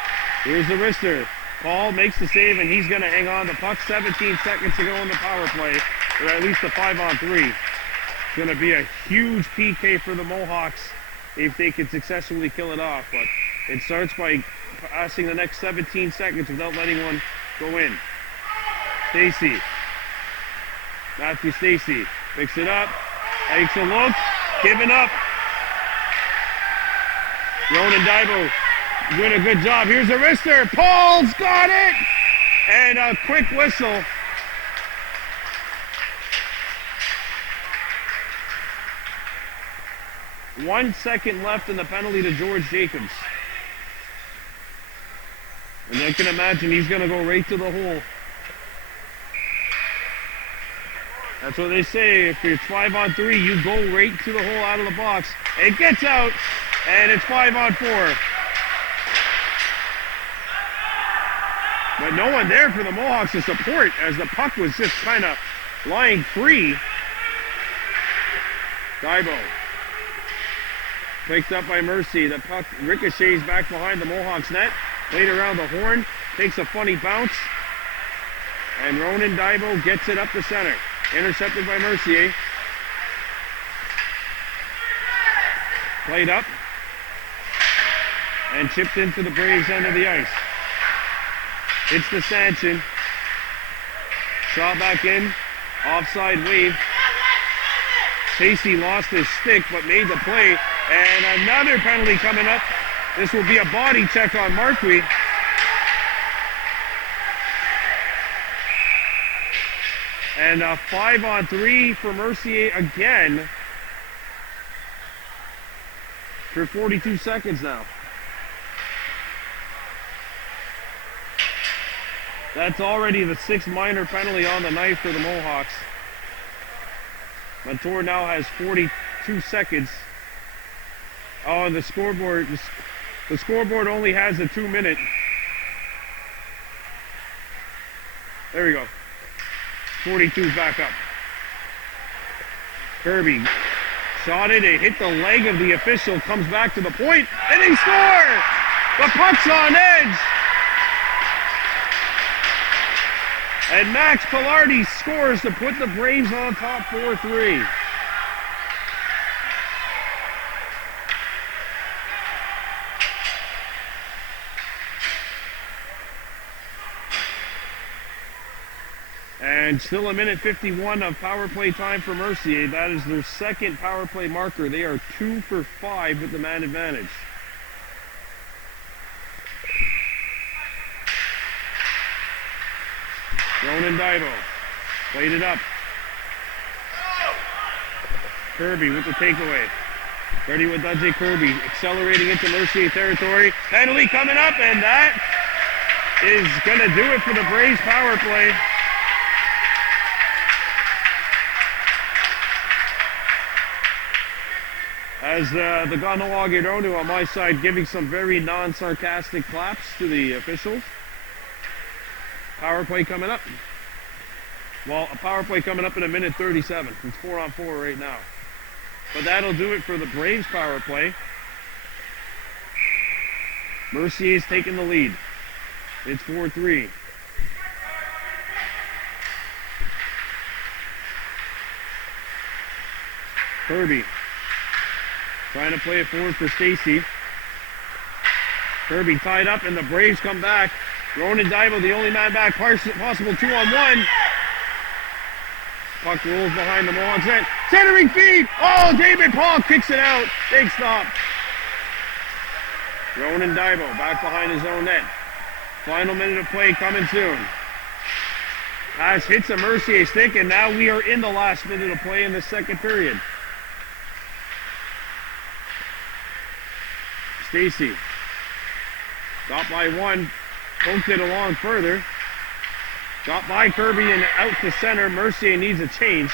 Here's the wrister. Paul makes the save, and he's going to hang on the puck. 17 seconds to go in the power play, or at least the 5-on-3. It's going to be a huge PK for the Mohawks if they can successfully kill it off. But it starts by passing the next 17 seconds without letting one go in. Stacy. Matthew Stacy picks it up. Takes a look. Giving up. Ronan Daibo doing a good job. Here's a wrister. Paul's got it! And a quick whistle. One second left in the penalty to George Jacobs. And I can imagine he's going to go right to the hole. That's what they say. If it's 5-on-3, you go right to the hole out of the box. It gets out, and it's 5-on-4. But no one there for the Mohawks to support as the puck was just kind of lying free. Daibo. Picked up by Mercier. The puck ricochets back behind the Mohawks net. Played around the horn. Takes a funny bounce. And Ronan Daibo gets it up the center. Intercepted by Mercier. Played up. And chipped into the Braves' end of the ice. It's the Sanchin. Shot back in. Offside wave. Stacey lost his stick but made the play. And another penalty coming up. This will be a body check on Marquis. And a 5-on-3 for Mercier again. For 42 seconds now. That's already the 6th minor penalty on the night for the Mohawks. Montour now has 42 seconds. Oh, and the scoreboard only has a 2-minute. There we go. 42's back up. Kirby shot it. It hit the leg of the official. Comes back to the point, and they score! The puck's on edge. And Max Pilardi scores to put the Braves on top 4-3. And still a minute 51 of power play time for Mercier. That is their second power play marker. They are 2 for 5 with the man advantage. Ronan Daibo played it up. Kirby with the takeaway. Ready with Dudley Kirby accelerating into Mercier territory. Penalty coming up, and that is going to do it for the Braves power play. As the Kahnawake Ronu on my side giving some very non-sarcastic claps to the officials. Power play coming up. Well, a power play coming up in a minute 37. It's 4-on-4 right now. But that'll do it for the Braves power play. Mercier's taking the lead. It's 4-3. Kirby trying to play it forward for Stacy. Kirby tied up, and the Braves come back. Ronan Daibo, the only man back, possible 2-on-1. Puck rolls behind the Mohawks net. Centering feed! Oh, David Paul kicks it out. Big stop. Ronan Daibo back behind his own net. Final minute of play coming soon. Pass hits a Mercier stick, and now we are in the last minute of play in the second period. Stacy got by one, poked it along further. Got by Kirby and out to center. Mercier needs a change.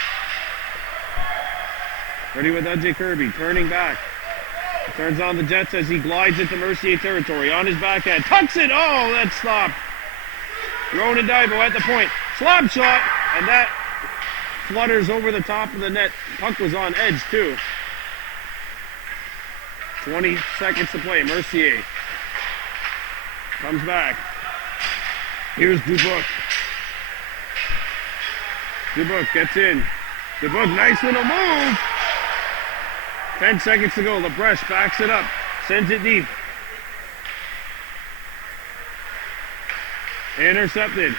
Ready with Ajay Kirby, turning back. Turns on the Jets as he glides into Mercier territory. On his backhand, tucks it. Oh, that's stopped. Ronan Daibo at the point. Slap shot, and that flutters over the top of the net. Puck was on edge too. 20 seconds to play. Mercier comes back. Here's Dubuc. Dubuc gets in. Dubuc, nice little move. 10 seconds to go. LaBreche backs it up. Sends it deep. Intercepted.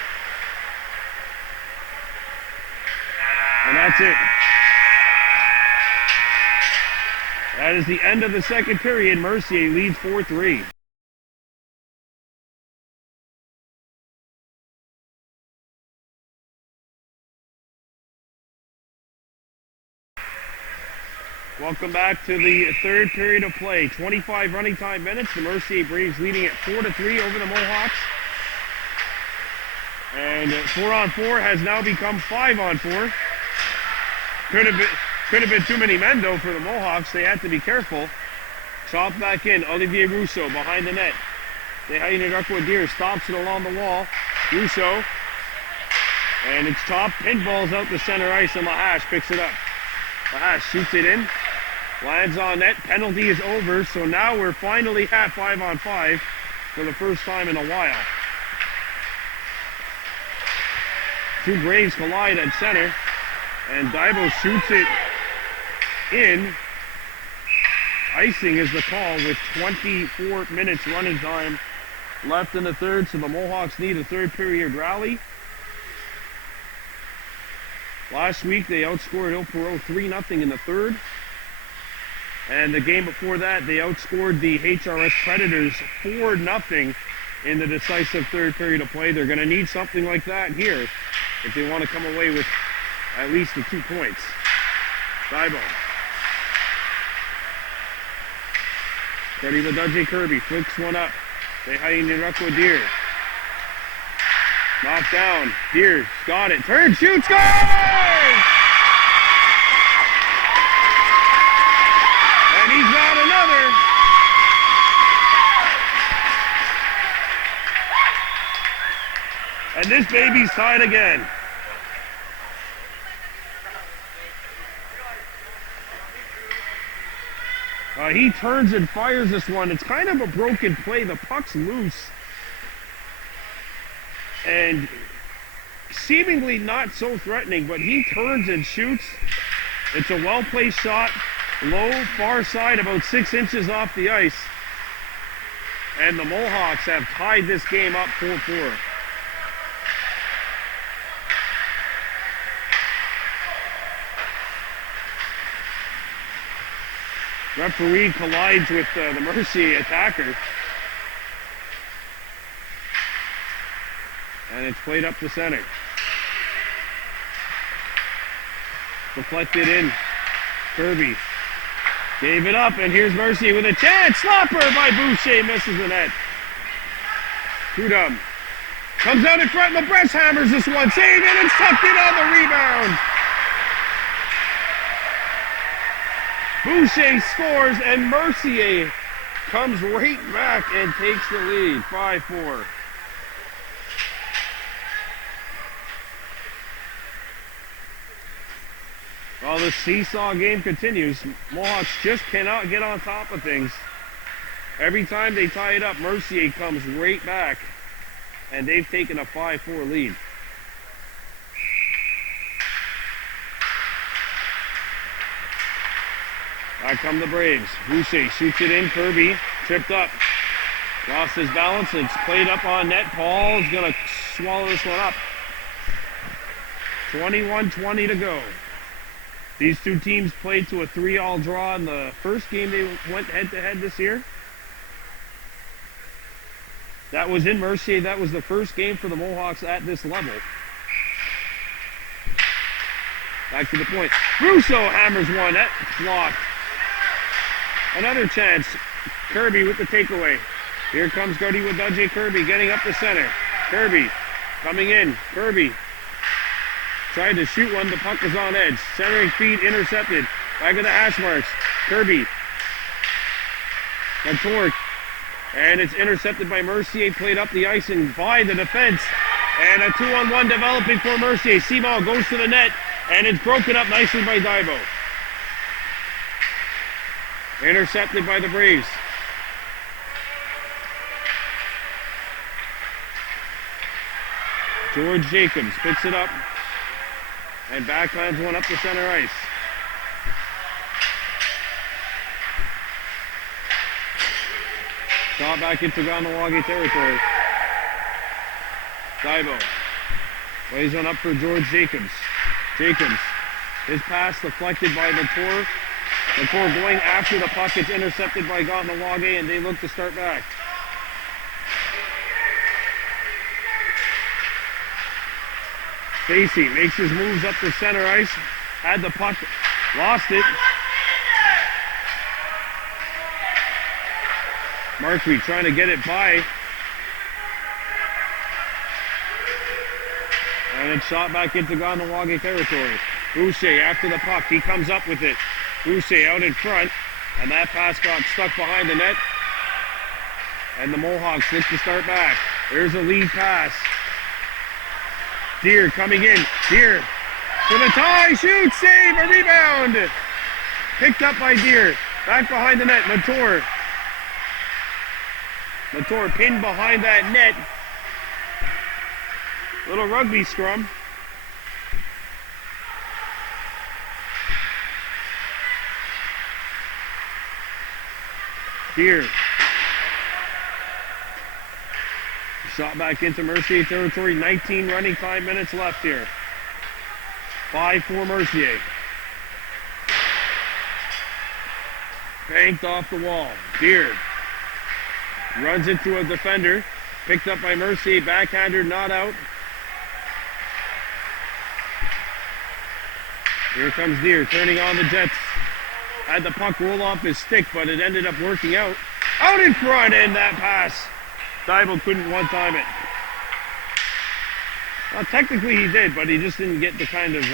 And that's it. That is the end of the second period. Mercier leads 4-3. Welcome back to the third period of play. 25 running time minutes. The Mercier Braves leading at 4-3 over the Mohawks. And 4-on-4 has now become 5-on-4. Could have been too many men though for the Mohawks. They had to be careful. Chopped back in. Olivier Rousseau behind the net. Dehaine Rakwadir stops it along the wall. Rousseau. And it's chopped. Pinballs out the center ice and Lahash picks it up. Lahash shoots it in. Lands on net. Penalty is over. So now we're finally at 5-on-5 for the first time in a while. Two Braves collide at center. And Daibo shoots it in. Icing is the call with 24 minutes running time left in the third. So the Mohawks need a third period rally. Last week they outscored Il Perot 3-0 in the third. And the game before that they outscored the HRS Predators 4-0 in the decisive third period of play. They're going to need something like that here if they want to come away with at least the 2 points. Daibo. Ready with Dudjay Kirby. Flicks one up. Dehaine Rakwadir. Knocked down. Deers got it. Turn, shoot, scores! And he's got another. And this baby's tied again. He turns and fires this one. It's kind of a broken play. The puck's loose. And seemingly not so threatening, but he turns and shoots. It's a well-placed shot. Low, far side, about 6 inches off the ice. And the Mohawks have tied this game up 4-4. Referee collides with the Mercier attacker. And it's played up the center. Deflected in. Kirby gave it up, and here's Mercier with a chance. Slapper by Boucher, misses the net. Kudum comes out in front. LaBreche hammers this one. Save it, and it's tucked in on the rebound. Boucher scores, and Mercier comes right back and takes the lead, 5-4. Well, the seesaw game continues. Mohawks just cannot get on top of things. Every time they tie it up, Mercier comes right back, and they've taken a 5-4 lead. Back come the Braves. Boucher shoots it in. Kirby tripped up. Lost his balance. It's played up on net. Paul's going to swallow this one up. 21-20 to go. These two teams played to a 3-all draw in the first game they went head-to-head this year. That was in Mercier. That was the first game for the Mohawks at this level. Back to the point. Rousseau hammers one. That's blocked. Another chance. Kirby with the takeaway. Here comes Gardy with Dudjay Kirby getting up the center. Kirby coming in. Kirby tried to shoot one. The puck was on edge. Centering feed intercepted. Back of the hash marks. Kirby. A torque. And it's intercepted by Mercier. Played up the ice and by the defense. And a 2-on-1 developing for Mercier. Seaball goes to the net. And it's broken up nicely by Daibo. Intercepted by the Braves. George Jacobs picks it up and backlands one up the center ice. Shot back into Kahnawake territory. Daibo lays one up for George Jacobs. Jacobs, his pass deflected by Latour. Latour going after the puck. It's intercepted by Kahnawake, and they look to start back. Stacy makes his moves up the center ice. Had the puck, lost it. Mercier trying to get it by. And it's shot back into Kahnawake territory. Boucher after the puck. He comes up with it. Boucher out in front. And that pass got stuck behind the net. And the Mohawks look to start back. There's a lead pass. Deer coming in. Deer for the tie. Shoot. Save. A rebound. Picked up by Deer. Back behind the net. Latour. Latour pinned behind that net. Little rugby scrum. Deer. Shot back into Mercier territory. 19 running time minutes left here. 5-4 Mercier. Banked off the wall. Deer runs into a defender. Picked up by Mercier. Backhander not out. Here comes Deer turning on the Jets. Had the puck roll off his stick, but it ended up working out. Out in front, and that pass. Daibo couldn't one-time it. Well, technically he did, but he just didn't get the kind of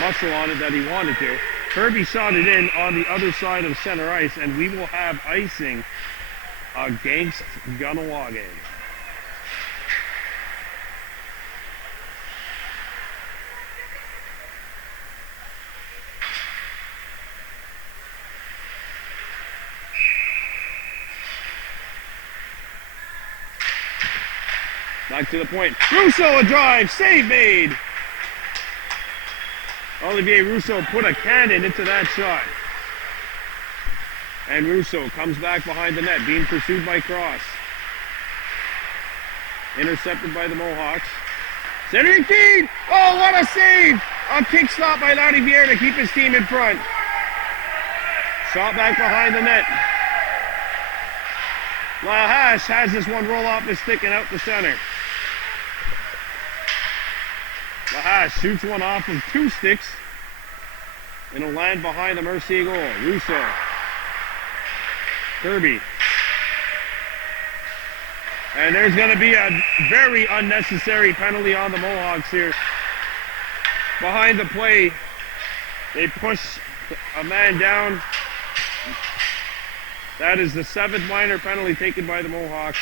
muscle on it that he wanted to. Kirby shot it in on the other side of center ice, and we will have icing against Kahnawake. Back to the point. Russo a drive. Save made. Olivier Russo put a cannon into that shot. And Russo comes back behind the net, being pursued by Cross. Intercepted by the Mohawks. Centering feed. Oh, what a save. A kick stop by Olivier to keep his team in front. Shot back behind the net. Lahash has this one roll off his stick and out the center. Lahash shoots one off of two sticks. And it'll land behind the Mercier goal. Russo. Kirby. And there's going to be a very unnecessary penalty on the Mohawks here. Behind the play, they push a man down. That is the 7th minor penalty taken by the Mohawks.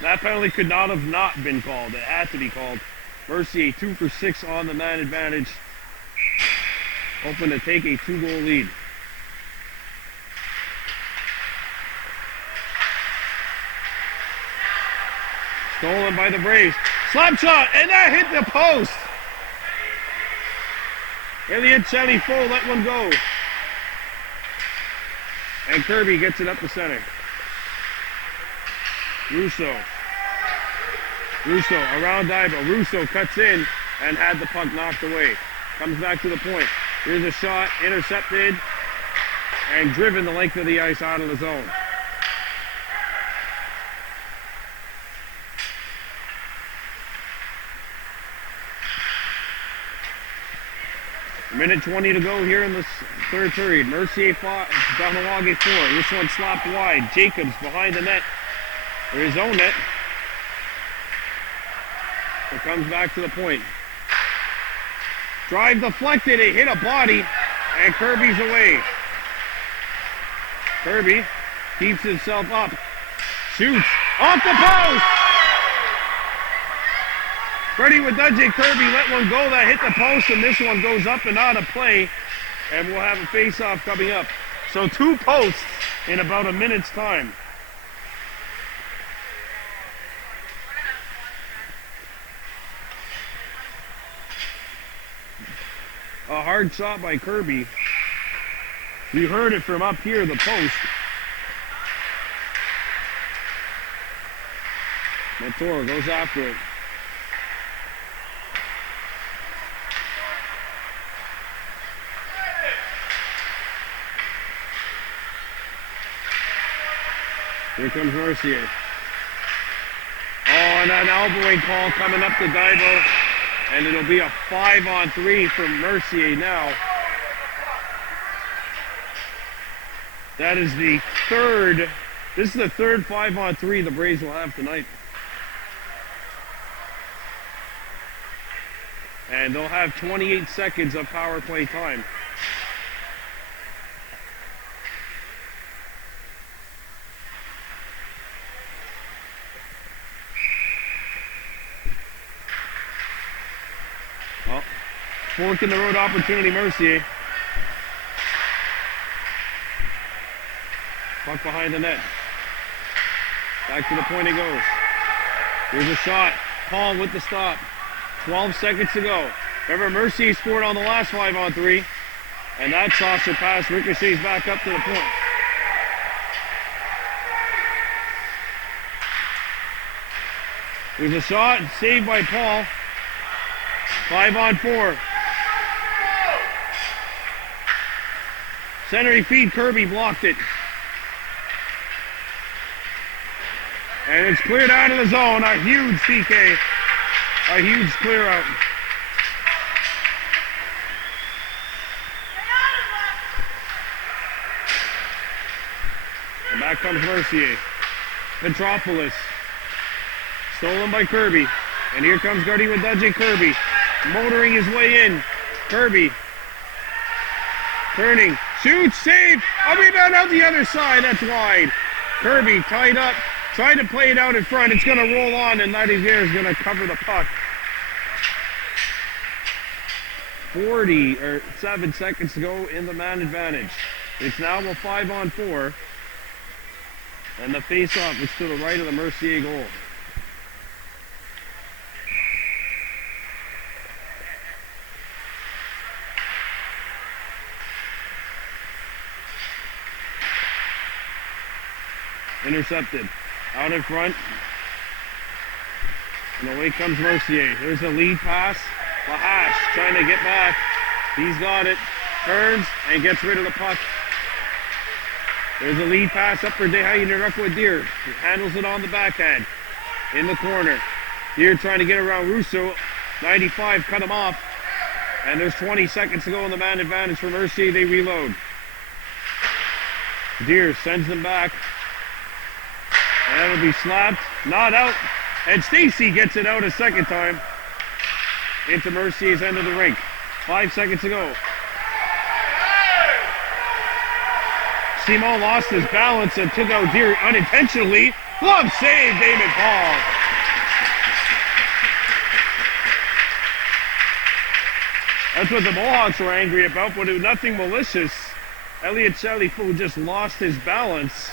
That penalty could not have not been called. It had to be called. Mercier 2 for 6 on the man advantage. Hoping to take a 2-goal lead. Stolen by the Braves. Slap shot, and that hit the post. Elliot Chalifo let one go. And Kirby gets it up the center. Russo. Russo around Daibo. Russo cuts in and had the puck knocked away. Comes back to the point. Here's a shot, intercepted, and driven the length of the ice out of the zone. Minute 20 to go here in the third period. Mercier 5, Kahnawake 4. This one slapped wide. Jacobs behind the net, or his own net. It comes back to the point. Drive deflected, it hit a body, and Kirby's away. Kirby keeps himself up. Shoots off the post. Ready with Dudjay Kirby, let one go that hit the post, and this one goes up and out of play, and we'll have a face-off coming up. So 2 posts in about a minute's time. A hard shot by Kirby. You heard it from up here, the post. Mator goes after it. Here comes Mercier. Oh, and an elbowing call coming up to Divo. And it'll be a 5-on-3 for Mercier now. That is the third. This is the third 5-on-3 the Braves will have tonight. And they'll have 28 seconds of power play time. Well, fork in the road opportunity, Mercier. Puck behind the net. Back to the point it goes. Here's a shot. Paul with the stop. 12 seconds to go. Remember, Mercier scored on the last 5-on-3. And that saucer pass ricochets back up to the point. There's a shot, saved by Paul. 5-on-4. Centering feed, Kirby blocked it. And it's cleared out of the zone. A huge PK. A huge clear out. And back comes Mercier. Petropolis. Stolen by Kirby. And here comes Gardy with Dudjay Kirby. Motoring his way in. Kirby. Turning. Shoots. Save. A rebound out the other side. That's wide. Kirby tied up. Trying to play it out in front. It's going to roll on, and Nightingale is going to cover the puck. 47 seconds to go in the man advantage. It's now a 5-on-4. And the face-off is to the right of the Mercier goal. Intercepted. Out in front. And away comes Mercier. There's a lead pass. Lahash trying to get back. He's got it. Turns and gets rid of the puck. There's a lead pass up for Dehaye Deer. He handles it on the backhand. In the corner. Deer trying to get around Russo. 95 cut him off. And there's 20 seconds to go in the man advantage for Mercier. They reload. Deer sends them back. And it'll be slapped, not out, and Stacy gets it out a second time into Mercier's end of the rink. 5 seconds to go. Simon lost his balance and took out Deer unintentionally. Glove save, David Paul. That's what the Mohawks were angry about, but it was nothing malicious. LHTO just lost his balance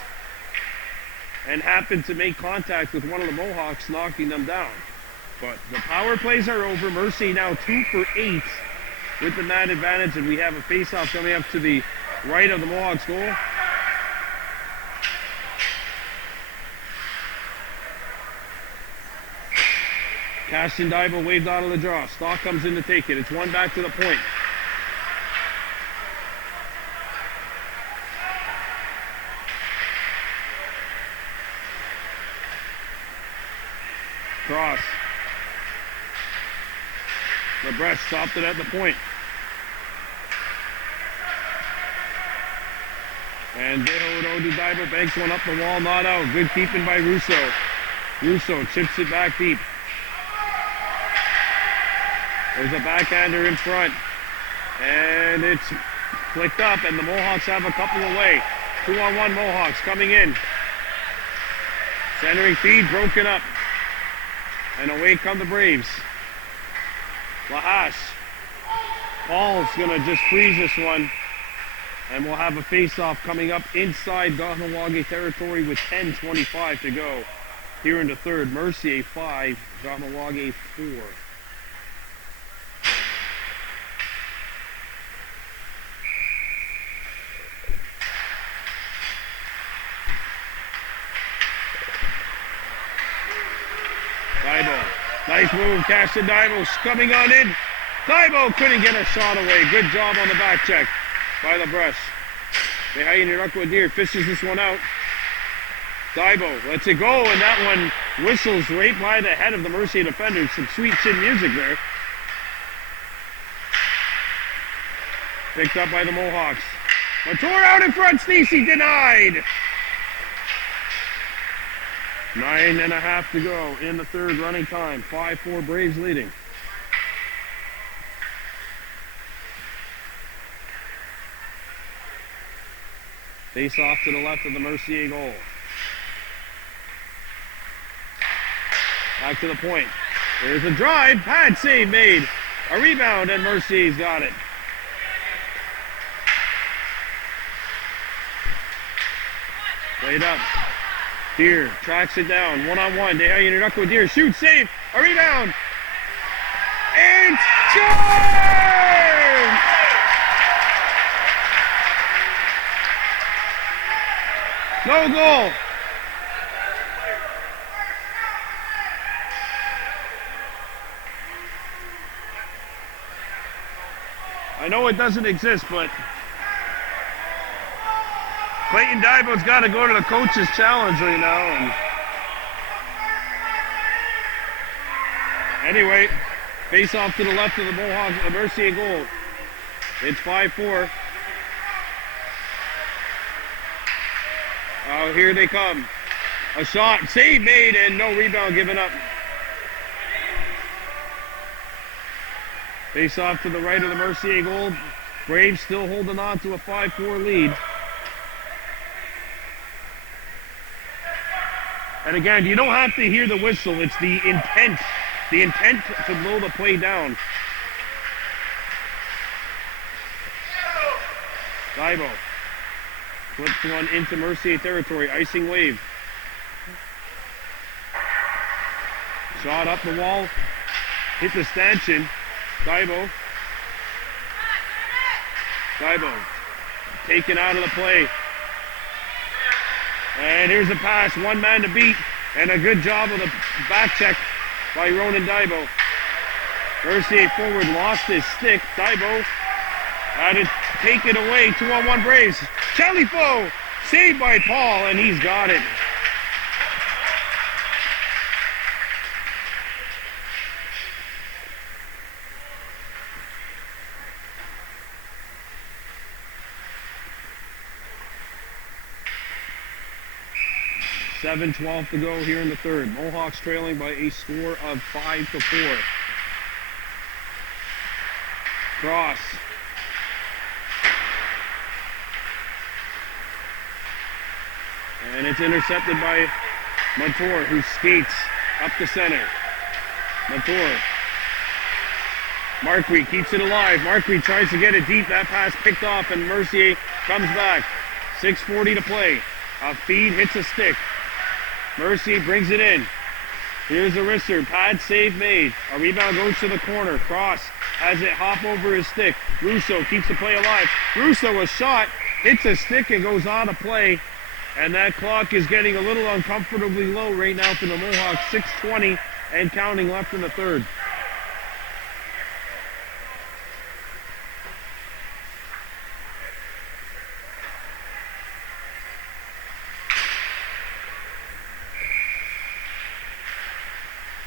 and happened to make contact with one of the Mohawks, knocking them down. But the power plays are over. Mercier now 2 for 8 with the man advantage, and we have a face-off coming up to the right of the Mohawks goal. Caston Divo waved out of the draw. Stock comes in to take it. It's one back to the point. Cross. LeBrecht stopped it at the point. And Divo banks one up the wall, not out. Good keeping by Russo. Russo chips it back deep. There's a backhander in front. And it's flicked up, and the Mohawks have a couple away. 2-on-1 Mohawks coming in. Centering feed broken up. And away come the Braves. Lahash. Paul's gonna just freeze this one. And we'll have a face-off coming up inside Kahnawake territory with 10:25 to go. Here in the third, Mercier 5, Kahnawake 4. Daibo, nice move, catch to Daibo, coming on in. Daibo couldn't get a shot away. Good job on the back check by the brush. Kahnawake fishes this one out. Daibo lets it go, and that one whistles right by the head of the Mercier defender. Some sweet chin music there. Picked up by the Mohawks. Latour out in front, Stacy denied. 9.5 to go in the third running time. 5-4 Braves leading. Face off to the left of the Mercier goal. Back to the point. There's a drive. Pad save made. A rebound, and Mercier's got it. Played up. Deer tracks it down. One-on-one. Deer shoots, save. A rebound. And score! No goal. I know it doesn't exist, but Clayton Daibo's got to go to the coach's challenge right now. And anyway, face off to the left of the Mohawks, the Mercier goal. It's 5-4. Oh, here they come. A shot, save made, and no rebound given up. Face off to the right of the Mercier goal. Braves still holding on to a 5-4 lead. And again, you don't have to hear the whistle. It's the intent to blow the play down. Daibo flips one into Mercier territory, icing wave. Shot up the wall, hit the stanchion. Daibo taken out of the play. And here's a pass, one man to beat, and a good job of the back check by Ronan Daibo. Mercier forward lost his stick. Daibo had to take it away. 2-on-1 Braves. Chalifo saved by Paul, and he's got it. .7:12 to go here in the third. Mohawks trailing by a score of 5-4. Cross. And it's intercepted by Montour, who skates up the center. Montour. Marquis keeps it alive. Marquis tries to get it deep. That pass picked off, and Mercier comes back. 6:40 to play. A feed hits a stick. Mercier brings it in. Here's the wrister. Pad save made. A rebound goes to the corner. Cross has it hop over his stick. Russo keeps the play alive. Russo, a shot, hits a stick and goes on to play. And that clock is getting a little uncomfortably low right now for the Mohawks. 6:20 and counting left in the third.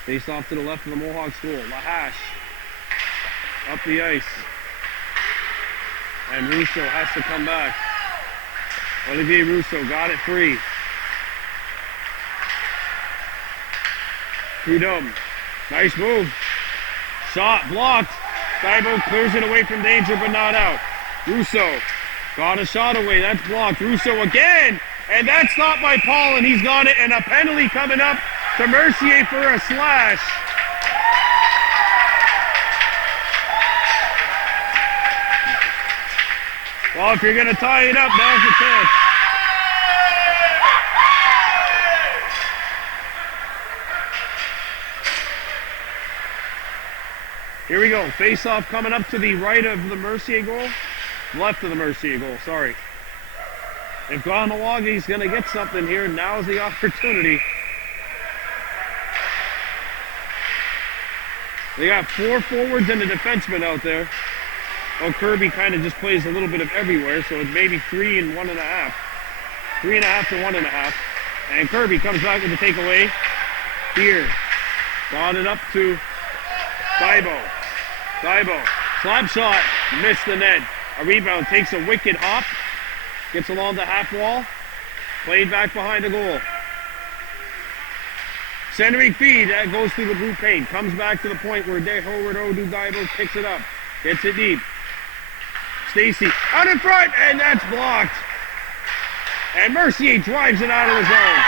Face off to the left of the Mohawks goal. Lahash up the ice. And Russo has to come back. Olivier Russo got it free. Prudhomme. Nice move. Shot blocked. Daibo clears it away from danger, but not out. Russo got a shot away. That's blocked. Russo again. And that's stopped by Paul, and he's got it. And a penalty coming up to Mercier for a slash. Well, if you're going to tie it up, now's the chance. Here we go. Face-off coming up to the right of the Mercier goal. Left of the Mercier goal, sorry. If Kahnawake is going to get something here, now's the opportunity. They got 4 forwards and a defenseman out there. Well, Kirby kind of just plays a little bit of everywhere, so it's maybe 3 and 1.5. 3.5 to 1.5. And Kirby comes back with the takeaway. Here. Got it up to Daibo. Daibo. Slap shot. Missed the net. A rebound. Takes a wicked hop. Gets along the half wall. Played back behind the goal. Centering feed. That goes through the blue paint. Comes back to the point where Daibo picks it up. Gets it deep. Stacy out in front, and that's blocked. And Mercier drives it out of the zone.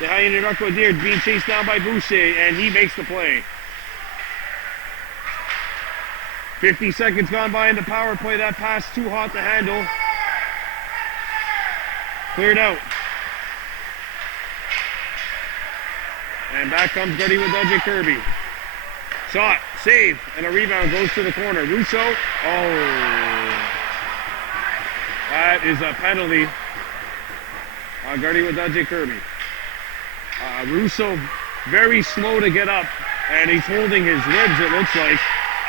The Kahnawake being chased down by Boucher, and he makes the play. 50 seconds gone by in the power play. That pass too hot to handle. Cleared out. And back comes Gutty with Dudley Kirby. Shot, save, and a rebound goes to the corner. Russo, that is a penalty on Gutty with Dudley Kirby. Russo very slow to get up, and he's holding his ribs, it looks like.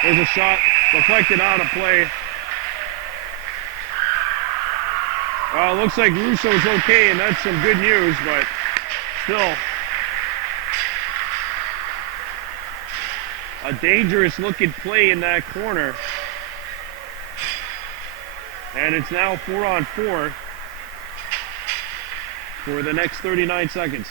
There's a shot deflected out of play. Well, it looks like Russo's okay, and that's some good news, but still a dangerous looking play in that corner. And it's now 4-on-4 for the next 39 seconds.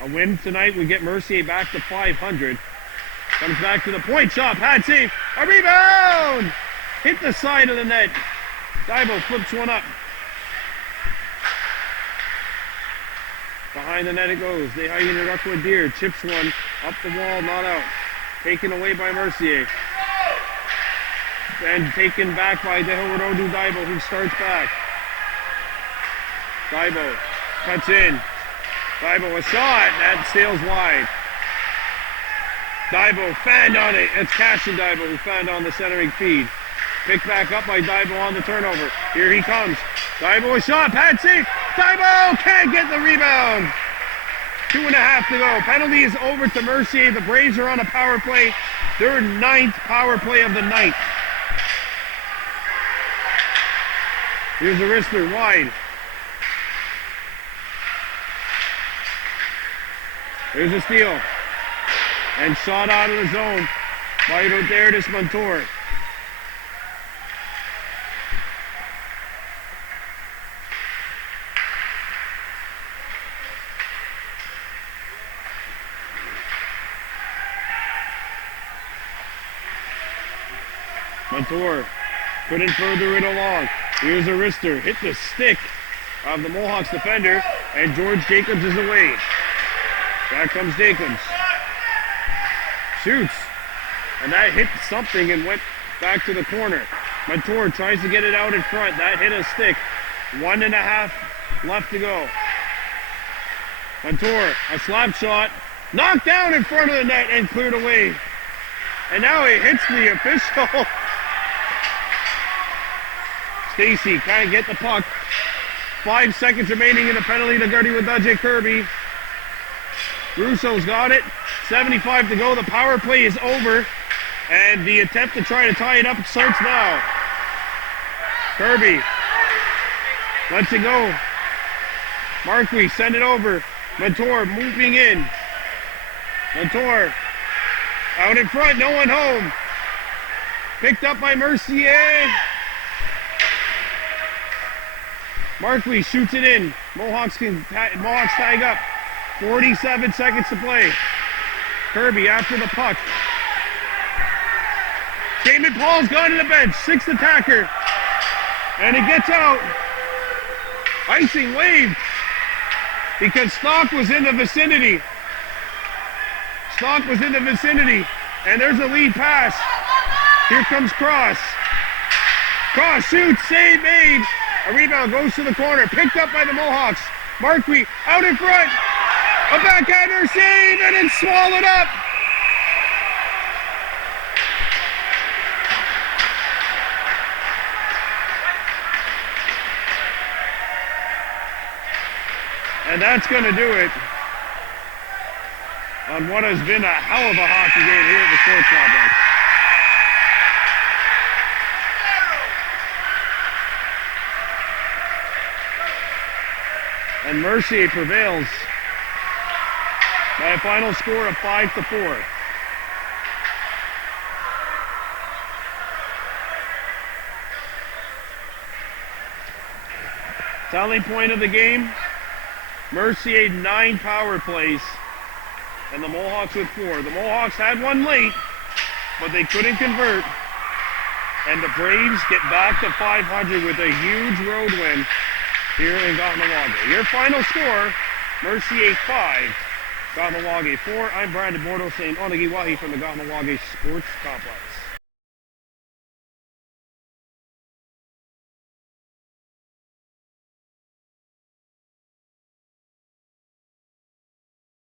A win tonight would get Mercier back to 500. Comes back to the point shot, pad save, a rebound! Hit the side of the net. Daibo flips one up. Behind the net it goes. They hide in it up with Deer. Chips one up the wall, not out. Taken away by Mercier. And taken back by Daibo, who starts back. Daibo cuts in. Daibo a shot. That sails wide. Daibo fanned on it. It's Cashin Daibo who fanned on the centering feed. Picked back up by Daibo on the turnover. Here he comes. Daibo a shot. Pad save. Daibo can't get the rebound. 2.5 to go. Penalty is over to Mercier. The Braves are on a power play. Their 9th power play of the night. Here's the wrister wide. There's a steal. And shot out of the zone by Rodertis Montour. Montour couldn't further it along. Here's a wrister. Hit the stick of the Mohawks defender, and George Jacobs is away. Back comes Jacobs. Shoots. And that hit something and went back to the corner. Montour tries to get it out in front. That hit a stick. 1.5 left to go. Montour, a slap shot. Knocked down in front of the net and cleared away. And now it hits the official. Stacy can't get the puck. 5 seconds remaining in the penalty to Gutty with Dudley Kirby. Russo's got it. 75 to go. The power play is over. And the attempt to try to tie it up starts now. Kirby lets it go. Marquis send it over. Montour moving in. Montour out in front. No one home. Picked up by Mercier. Marquis shoots it in. Mohawks tag up. 47 seconds to play. Kirby after the puck. Damon Paul's gone to the bench. 6th attacker. And he gets out. Icing waved because Stock was in the vicinity. Stock was in the vicinity, and there's a lead pass. Here comes Cross. Cross shoots, save made. A rebound goes to the corner, picked up by the Mohawks. Marquis out in front. A backhander save, and it's swallowed up. And that's going to do it on what has been a hell of a hockey game here at the Sports Complex. And Mercier prevails by a final score of 5-4. Tally point of the game, Mercier 9 power plays, and the Mohawks with 4. The Mohawks had one late, but they couldn't convert. And the Braves get back to 500 with a huge road win here in Kahnawake. Your final score, Mercier 5, Kahnawake 4. I'm Brandon Bordeaux saying Onagiwahi from the Kahnawake Sports Complex.